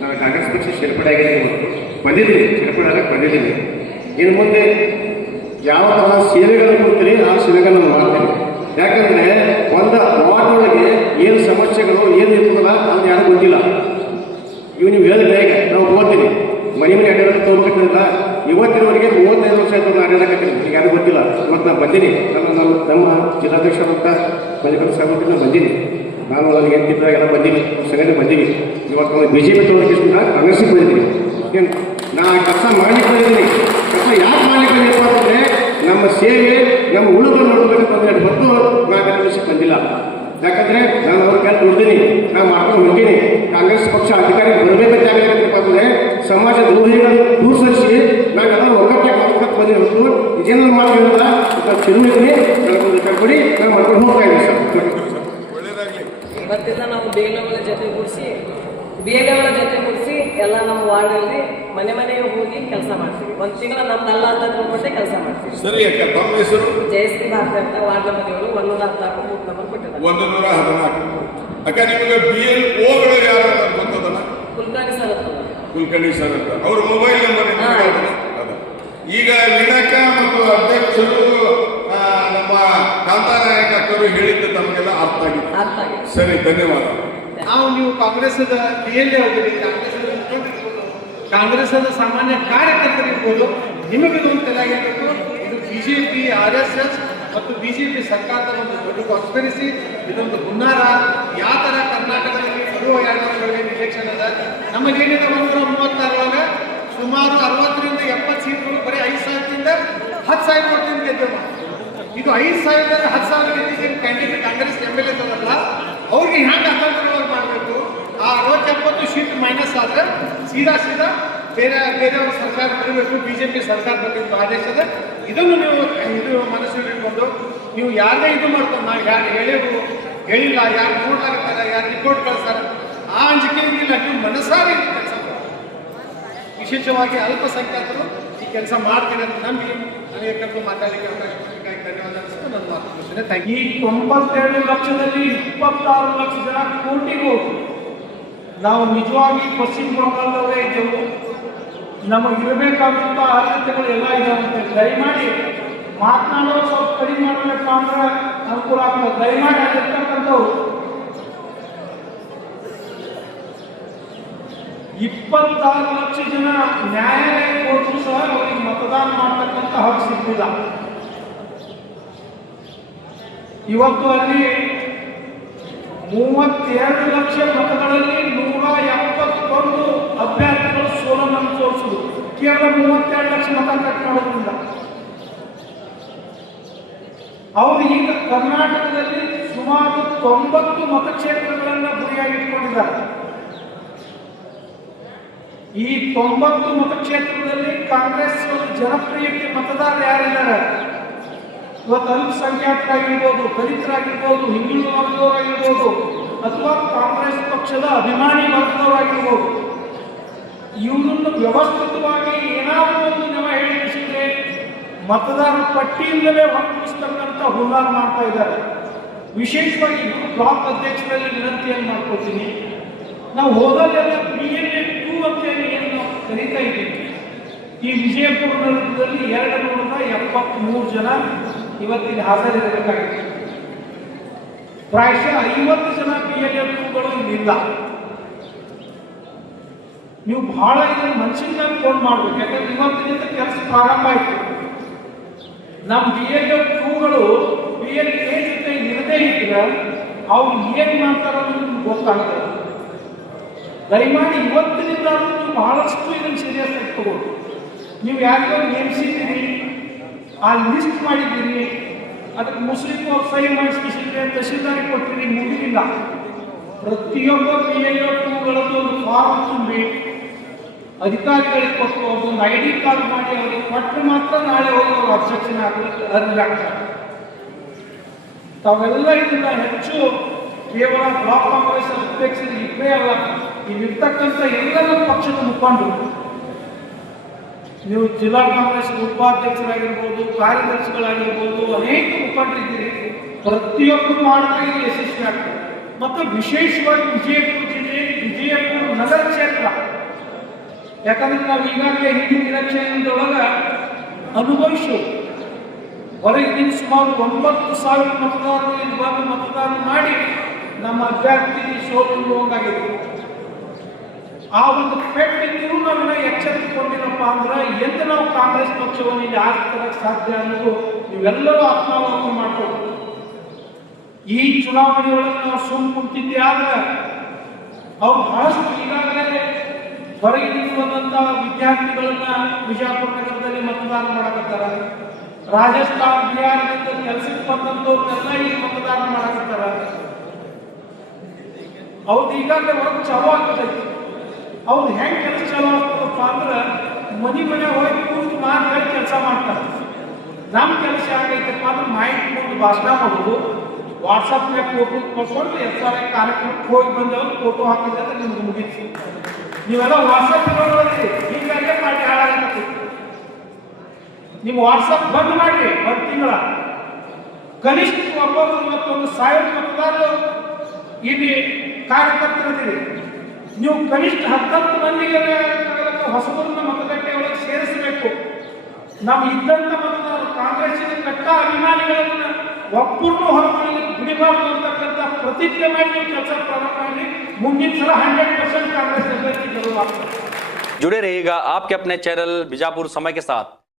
ನಾನು ಕಾಂಗ್ರೆಸ್ ಪಕ್ಷ ಸೇರ್ಪಡೆ ಆಗಿದೆ, ಬಂದಿದ್ದೀನಿ, ಸೇರ್ಪಡೆ ಆಗಕ್ಕೆ ಬಂದಿದ್ದೀನಿ. ಇನ್ನು ಮುಂದೆ ಯಾವ ಥರ ಸೇವೆಗಳನ್ನು ಕೊಡ್ತೀರಿ ಆ ಸೇವೆಗಳನ್ನು ಮಾಡ್ತೀನಿ. ಯಾಕಂದರೆ ಒಂದು ವಾರ್ಡ್ ಒಳಗೆ ಏನು ಸಮಸ್ಯೆಗಳು ಏನು ಇರ್ತದಲ್ಲ ಅದು ಯಾರು ಗೊತ್ತಿಲ್ಲ. ಇವು ನೀವು ಹೇಳಿದ್ರೆ ಹೇಗೆ ನಾವು ಓದ್ತೀನಿ, ಮನೆ ಅಡ್ಡಾಡೋದು ತೋರ್ಬೇಕಂತ ಇವತ್ತಿನವರೆಗೆ 35 ವರ್ಷ ಆಯ್ತು ಅಡ್ಡಾಡಕತ್ತೀನಿ. ಈಗ ಯಾರು ಗೊತ್ತಿಲ್ಲ. ಇವತ್ತು ನಾನು ಬಂದೀನಿ. ನಮ್ಮ ಜಿಲ್ಲಾಧ್ಯಕ್ಷರಂತ ಮಲ್ಲಿಕಾರ್ಜುನ ಸಾಹೇಬ್ರಿಂದ ನಾನು ಬಂದೀನಿ. ನಾನು ನನಗೆ ಎಂತಿದ್ದಾಗ ಎಲ್ಲ ಬಂದೀನಿ, ಸಂಘಟನೆ ಬಂದೀನಿ. ಇವತ್ತು ನಾನು BJP ತೋರಿಸ್ಕೊಂಡು ಕಾಂಗ್ರೆಸ್ಸಿಗೆ ಬಂದಿದ್ದೀನಿ. ಏನು ನಾ ಕೆಲಸ ಮಾಡ್ಲಿಕ್ಕೆ ಬಂದಿದ್ದೀನಿ. ಕೆಲಸ ಯಾಕೆ ಮಾಡ್ಲಿಕ್ಕೆ ಬಂದಿರಪ್ಪ ಅಂತಂದರೆ ನಮ್ಮ ಸೇವೆ ನಮ್ಮ ಉಳಿದು ನೋಡಬೇಕಂತಂದ್ರೆ ಹೊತ್ತು ನಾ ಕಾಂಗ್ರೆಸ್ಸಿಗೆ ಬಂದಿಲ್ಲ. ಯಾಕಂದರೆ ನಾನು ಅವ್ರ ಕೆಲಸ ದುಡ್ತೀನಿ, ನಾನು ಮಾಡ್ಕೊಂಡು ಹೊಂಟೀನಿ. ಕಾಂಗ್ರೆಸ್ ಪಕ್ಷ ಅಧಿಕಾರಿ ಬರಬೇಕಂತ ಯಾಕಂದ್ರೆ ಅಂತಂದರೆ ಸಮಾಜ ದ್ರೋಹಿಗಳನ್ನು ದೂರ ಸರಿಸಿ ನಾನು ಅದನ್ನು ಒಗ್ಗಟ್ಟಾಗಿ ಮಾಡ್ಕೊಂಡು ಬಂದಿರೋ ಹೊತ್ತು ಇದೇನು ಮಾಡೋದ್ರಿಂದ ತಿರುಗಿದ್ದೀನಿ ಕರ್ಕೊಡಿ ನಾನು ಮಾಡ್ಕೊಂಡು ಹೋಗ್ತಾ ಇದ್ದೀನಿ ಸರ್. ಇವತ್ತಿಂದ ನಾವು ಬೇಲವರ ಜೊತೆ ಕೂಡಿಸಿ ಎಲ್ಲ ನಮ್ಮ ವಾರ್ಡಲ್ಲಿ ಮನೆಗೆ ಹೋಗಿ ಕೆಲಸ ಮಾಡ್ತೀವಿ. 1 ತಿಂಗಳ ನಮ್ದಲ್ಲ ಅಂತ ತಿಳ್ಕೊಂಡೆ ಕೆಲಸ ಮಾಡ್ತೀವಿ. ಸರಿ ಅಕ್ಕ, ತಮ್ಮ ಹೆಸರು? ಜಯಶ್ರೀ ಭಾರತಿ ಅಂತ ವಾರ್ಡ್ ನಂಬರ್ 114 ಬೂತ್ ನಂಬರ್ ಕೊಟ್ಟಿದ್ದಾರೆ. 114. ಅಕ್ಕ, ನಿಮಗೆ BLOಗಳು ಯಾರು ಗೊತ್ತದಲ್ಲ? ಕುಲಕರ್ಣಿ ಸರ್ ಅಂತ. ಕುಲಕರ್ಣಿ ಸರ್ ಅಂತ. ಅವ್ರ ಮೊಬೈಲ್ ನಂಬರ್ ಈಗ ವೀಣಕ್ಕ ಮತ್ತು ಅಧ್ಯಕ್ಷರು ನಮ್ಮ ಕಾಂತಾನಾಯಕ ಅಕ್ಕರು ಹೇಳಿದ್ದು ತಮಗೆಲ್ಲ ಅರ್ಥ ಆಗಿದೆ. ಸರಿ, ಧನ್ಯವಾದ. ನೀವು ಕಾಂಗ್ರೆಸ್ದ PLA ಹೋಗಿರಿ, ಕಾಂಗ್ರೆಸ್ದ ಸಾಮಾನ್ಯ ಕಾರ್ಯಕರ್ತರಿರ್ಬೋದು. ನಿಮಗಿದು ಒಂದು ತಲೆಯಾಗಿರ್ಬೇಕು. ಇದು BJP, RSS ಮತ್ತು ಬಿಜೆಪಿ ಸರ್ಕಾರದ ಒಂದು ದೊಡ್ಡ ಕಾನ್ಸ್ಪಿರಸಿ, ಇದೊಂದು ಹುನ್ನಾರ. ಯಾವ ಥರ ಕರ್ನಾಟಕದಲ್ಲಿ ಬರುವ 2 ವರ್ಷಗಳಿಗೆ ಇಲೆಕ್ಷನ್ ಅದ, ನಮಗೇನಿದೆ 136 ಸುಮಾರು 60ರಿಂದ 70 ಸೀಟ್ಗಳು ಬರೀ 5,000ದಿಂದ 10,000 ಓಟಿಂದ ಗೆದ್ದೆವು. ಇದು 5,000 10,000 ಗೆದ್ದಿದ್ದೀವಿ ಕ್ಯಾಂಡಿಡೇಟ್ ಕಾಂಗ್ರೆಸ್ MLA ಇದ್ದಾರಲ್ಲ, ಅವ್ರಿಗೆ ಹ್ಯಾಂಗೆ ಅತಂತ್ರವಾಗಿ ಮಾಡಬೇಕು? ಆ 60-70 ಸೀಟ್ ಮೈನಸ್ ಆದರೆ ಸೀದಾ ಬೇರೆಯವ್ರ ಸರ್ಕಾರ ಬರಬೇಕು, ಬಿಜೆಪಿ ಸರ್ಕಾರ ಬರಬೇಕು ಆದೇಶದ. ಇದನ್ನು ನೀವು ಇದು ಮನಸ್ಸಿಗೆ ಇಟ್ಕೊಂಡು ನೀವು ಯಾರೇ ಇದು ಮಾಡ್ತಾರೆ, ನಾವು ಯಾರು ಹೇಳಿಲ್ಲ, ಯಾರು ನೋಡ್ಲಾಗ್ತಾರೆ, ಯಾರು ರಿಪೋರ್ಟ್ ಕಳಿಸ್ತಾರೆ, ಆ ಅಂಜಿಕೆ ಇಲ್ಲ. ನೀವು ಮನಸ್ಸಾರಿ ಕೆಲಸ ವಿಶೇಷವಾಗಿ ಅಲ್ಪಸಂಖ್ಯಾತರು ಈ ಕೆಲಸ ಮಾಡ್ತೀರಿ ಅಂತ ನಂಬಿ ಅನೇಕರು ಮಾತಾಡಲಿಕ್ಕೆ ಅವಕಾಶ ಕೊಡಬೇಕಾಗಿ ಧನ್ಯವಾದ ಅನಿಸ್ತು. ನನ್ನ ಮಾತು ಮುಗಿಸ್ತೇನೆ. Thank you. ಈ 92 ಲಕ್ಷದಲ್ಲಿ 26 ಲಕ್ಷ ಜನ ಕೋಟಿಗೂ ನಾವು ನಿಜವಾಗಿ ಪಶ್ಚಿಮ ಬಂಗಾಳದವರೇ ಇದ್ದೆವು. ನಮಗಿರಬೇಕಾದಂಥ ಆದ್ಯತೆಗಳು ಎಲ್ಲ ಇದಾವಂತೆ. ದಯಮಾಡಿ ಮಾತನಾಡೋ ಸ್ವಲ್ಪ ಕಡಿಮೆ ಮಾಡಬೇಕು ಅಂದ್ರೆ ಅನುಕೂಲ ಆಗ್ತದೆ. ದಯಮಾಡಿ ಆಗಿರ್ತಕ್ಕಂಥವ್ರು 26 ಲಕ್ಷ ಜನ ನ್ಯಾಯಾಲಯ ಕೊಟ್ಟರು ಸಹ ಅವರಿಗೆ ಮತದಾನ ಮಾಡ್ತಕ್ಕಂಥ ಹಕ್ಕು ಸಿಗ್ತಿಲ್ಲ. ಇವತ್ತು ಅಲ್ಲಿ 32 ಲಕ್ಷ ಮತಗಳಲ್ಲಿ 171 ಅಭ್ಯರ್ಥಿಗಳು ಸೋಲನ್ನು ತೋರಿಸುವುದು. ಕೇವಲ 32 ಲಕ್ಷ ಮತ ಕಟ್ ಮಾಡೋದ್ರಿಂದ ಅವರು ಈಗ ಕರ್ನಾಟಕದಲ್ಲಿ ಸುಮಾರು 90 ಮತಕ್ಷೇತ್ರಗಳನ್ನು ಗುರಿಯಾಗಿಟ್ಕೊಂಡಿದ್ದಾರೆ. ಈ 90 ಮತಕ್ಷೇತ್ರದಲ್ಲಿ ಕಾಂಗ್ರೆಸ್ ಜನಪ್ರಿಯತೆ ಮತದಾರರು ಯಾರಿದ್ದಾರೆ? ಇವತ್ತು ಅಲ್ಪಸಂಖ್ಯಾತರಾಗಿರ್ಬೋದು, ದಲಿತರಾಗಿರ್ಬೋದು, ಹಿಂದುಳಿದ ವರ್ಗದವರಾಗಿರ್ಬೋದು, ಅಥವಾ ಕಾಂಗ್ರೆಸ್ ಪಕ್ಷದ ಅಭಿಮಾನಿ ವರ್ಗದವರಾಗಿರ್ಬೋದು, ಇವರನ್ನು ವ್ಯವಸ್ಥಿತವಾಗಿ ಏನಾದರೂ ಒಂದು ನಾವು ಹೇಳಿಸಿದ್ರೆ ಮತದಾರರ ಪಟ್ಟಿಯಿಂದಲೇ ಹೊರತುಪಡಿಸ್ತಕ್ಕಂಥ ಹುನ್ನಾರ ಮಾಡ್ತಾ ಇದ್ದಾರೆ. ವಿಶೇಷವಾಗಿ ಬ್ಲಾಕ್ ಅಧ್ಯಕ್ಷರಲ್ಲಿ ವಿನಂತಿಯನ್ನು ಮಾಡ್ಕೊಳ್ತೀನಿ. ನಾವು ಹೋದಲ್ಲೆಲ್ಲ BLA 2 ಅಂತೇಳಿ ಏನು ನಾವು ಕರೀತಾ ಇದ್ದೀವಿ. ಈ ವಿಜಯಪುರ ನಗರದಲ್ಲಿ 273 ಜನ ಇವತ್ತಿಗೆ ಹಾಜರಿರಬೇಕಾಗಿದೆ. ಪ್ರಾಯಶಃ 50 ಜನ BLA 2ಗಳು ಇಲ್ಲಿಲ್ಲ. ನೀವು ಬಹಳ ಇದನ್ನು ಮನುಷ್ಯನ ಫೋನ್ ಮಾಡ್ಬೇಕು. ಯಾಕಂದ್ರೆ ಇವತ್ತಿನಿಂದ ಕೆಲಸ ಪ್ರಾರಂಭ ಆಯಿತು. ನಮ್ಮ BLA 2ಗಳು BLA ಜೊತೆ ಇರದೇ ಇದ್ರೆ ಅವ್ರು ಏನು ಮಾಡ್ತಾರೋ ನಿಮ್ಗೆ ಗೊತ್ತಾಗ್ತದೆ. ದಯಮಾಡಿ ಇವತ್ತಿನಿಂದ ನೀವು ಬಹಳಷ್ಟು ಇದನ್ನು ಸೀರಿಯಸ್ ಆಗಿ ತಗೊಳ್ಳಿ. ನೀವು ಯಾರಿಗೋ ನೇಮಿಸಿದ್ದೀರಿ, ಆ ಲಿಸ್ಟ್ ಮಾಡಿದ್ದೀರಿ, ಅದಕ್ಕೆ ಮುಸ್ಲಿಂ ಅವ್ರು ಸಹಿ ಮಾಡಿಸ್ಬಿಟ್ಟಿದ್ರೆ ತಹಶೀಲ್ದಾರಿಗೆ ಕೊಟ್ಟಿರಿ, ಮುಗಿಲಿಲ್ಲ. ಪ್ರತಿಯೊಬ್ಬ BLA 2ಗಳದ್ದು ಒಂದು ಫಾರ್ಮ್ ತುಂಬಿ ಅಧಿಕಾರಿಗಳಿಗೆ ಕೊಟ್ಟು ಅದೊಂದು ID ಕಾರ್ಡ್ ಮಾಡಿ ಅವರಿಗೆ ಕೊಟ್ಟರೆ ಮಾತ್ರ ನಾಳೆ ಹೋಗಿ ಅವರು ಅಬ್ಜೆಕ್ಷನ್ ಅರ್ಜಾಗ್ತಾರೆ. ತಾವೆಲ್ಲ ಇದನ್ನ ಹೆಚ್ಚು ಕೇವಲ ಬ್ಲಾಕ್ ಕಾಂಗ್ರೆಸ್ ಅಧ್ಯಕ್ಷರು ಇಬ್ಬರೇ ಅಲ್ಲ, ಇಲ್ಲಿರ್ತಕ್ಕಂಥ ಎಲ್ಲರ ಪಕ್ಷದ ಮುಖಂಡರು, ನೀವು ಜಿಲ್ಲಾ ಕಾಂಗ್ರೆಸ್ ಉಪಾಧ್ಯಕ್ಷರಾಗಿರ್ಬೋದು, ಕಾರ್ಯದರ್ಶಿಗಳಾಗಿರ್ಬೋದು, ಅನೇಕ ಮುಖಂಡರಿದ್ದೀರಿ. ಪ್ರತಿಯೊಬ್ಬರು ಮಾಡಿದ್ರೆ ಇದು ಯಶಸ್ವಿ ಆಗ್ತದೆ. ಮತ್ತು ವಿಶೇಷವಾಗಿ ವಿಜಯಪುರ ಜಿಲ್ಲೆ, ವಿಜಯಪುರ ನಗರ ಕ್ಷೇತ್ರ, ಯಾಕಂದ್ರೆ ನಾವು ಈಗಾಗಲೇ ಹಿಂದಿನ ಇಲೆಕ್ಷನ್ದೊಳಗೆ ಅನುಭವಿಸು ಹೊರಗಿನ ಸುಮಾರು 9,000 ಮತದಾರರು ಇಲ್ಲಿ ಬಂದು ಮತದಾನ ಮಾಡಿ ನಮ್ಮ ಅಭ್ಯರ್ಥಿ ಸೋಲುವಂಗಾಗಿದೆ. ಆ ಒಂದು ಪೆಟ್ಟಿದ್ದು ನಾವೆಲ್ಲ ಎಚ್ಚರಿಸಿಕೊಂಡಿರಪ್ಪ ಅಂದ್ರೆ ಎಂದು ನಾವು ಕಾಂಗ್ರೆಸ್ ಪಕ್ಷವನ್ನು ಇಲ್ಲಿ ಆರಿಸಲಿಕ್ಕೆ ಸಾಧ್ಯ ಅನ್ನೋದು ನೀವೆಲ್ಲರೂ ಆತ್ಮಾವಲೋಕನ ಮಾಡ್ಕೊಂಡು, ಈ ಚುನಾವಣೆಯೊಳಗೆ ನಾವು ಸುಮ್ಮನೆ ಕುಂತಿದ್ದೆ ಆದ್ರೆ ಅವ್ರು ಬಹಳಷ್ಟು ಈಗಾಗಲೇ ಹೊರಗಿರುವಂಥ ವಿದ್ಯಾರ್ಥಿಗಳನ್ನ ವಿಜಯಪುರ ನಗರದಲ್ಲಿ ಮತದಾನ ಮಾಡಕತ್ತಾರ. ರಾಜಸ್ಥಾನ, ಬಿಹಾರದಿಂದ ಕೆಲಸಕ್ಕೆ ಬಂದಂಥವ್ರನ್ನೆಲ್ಲ ಈಗ ಮತದಾನ ಮಾಡಕತ್ತಾರ. ಅವ್ರದ್ದು ಈಗಾಗಲೇ ವರ್ಕ್ ಚಾಲು ಆಗ್ತೈತಿ. ಅವ್ರು ಹೆಂಗೆ ಕೆಲಸ ಚಾಲು ಆಗ್ತದಪ್ಪ ಅಂದ್ರೆ ಮನೆ ಹೋಗಿ ಕೂತು ಮಾತಾಡಿ ಕೆಲಸ ಮಾಡ್ತಾರೆ. ನಮ್ಮ ಕೆಲಸ ಆಗೈತಪ್ಪ ಅಂದ್ರೆ ಮೈಂಡ್ ಮುಂದೆ ಭಾಷಣ ಮಾಡೋದು, ವಾಟ್ಸಪ್ನಾಗ ಫೋಟೋ ಕೊಟ್ಕೊಂಡು SRI ಕಾರ್ಯಕ್ರಮಕ್ಕೆ ಹೋಗಿ ಬಂದವರು ಫೋಟೋ ಹಾಕಿದ್ರೆ ಅಂತ ನಿಮ್ಗೆ ಮುಗಿತು. ನೀವೆಲ್ಲ ವಾಟ್ಸಪ್ ನೋಡೋದ್ರಿ, ಹೀಗಾಗಿ ಮಾಡಿ ಹಾಳಾಗತ್ತೆ. ನೀವು ವಾಟ್ಸಪ್ ಬಂದ್ ಮಾಡಿ 1 ತಿಂಗಳ ಕನಿಷ್ಠ ಒಬ್ಬರು ಮತ್ತೊಂದು 1000 ಮತದಾರರು ಇಲ್ಲಿ ಕಾರ್ಯಕರ್ತರಿದ್ದೀರಿ. ನೀವು ಕನಿಷ್ಠ 10 ಮಂದಿಗೆ ಹೊಸಬರನ್ನ ಮತಗಟ್ಟೆ ಒಳಗೆ ಸೇರಿಸಬೇಕು. ನಾವು ಇದ್ದಂಥ ಮತದಾರರು ಕಾಂಗ್ರೆಸ್ಸಿನ ಕಟ್ಟ ಅಭಿಮಾನಿಗಳನ್ನ ಒಬ್ಬರನ್ನು ಹೊರಗೆ ಬಿಡಬಾರ್ದು ಅಂತಕ್ಕಂಥ ಪ್ರತಿಜ್ಞೆ ಮಾಡಿ ನೀವು ಕೆಲಸ ಪ್ರಾರಂಭ ಮಾಡಿ. ಮುಂದಿನ ಸಲ 100% ಕಾಂಗ್ರೆಸ್ ಅಭ್ಯರ್ಥಿ ಗೆಲುವಾಗ್ತದೆ. जुड़े रहिएगा आपके अपने चैनल बीजापुर समय के साथ।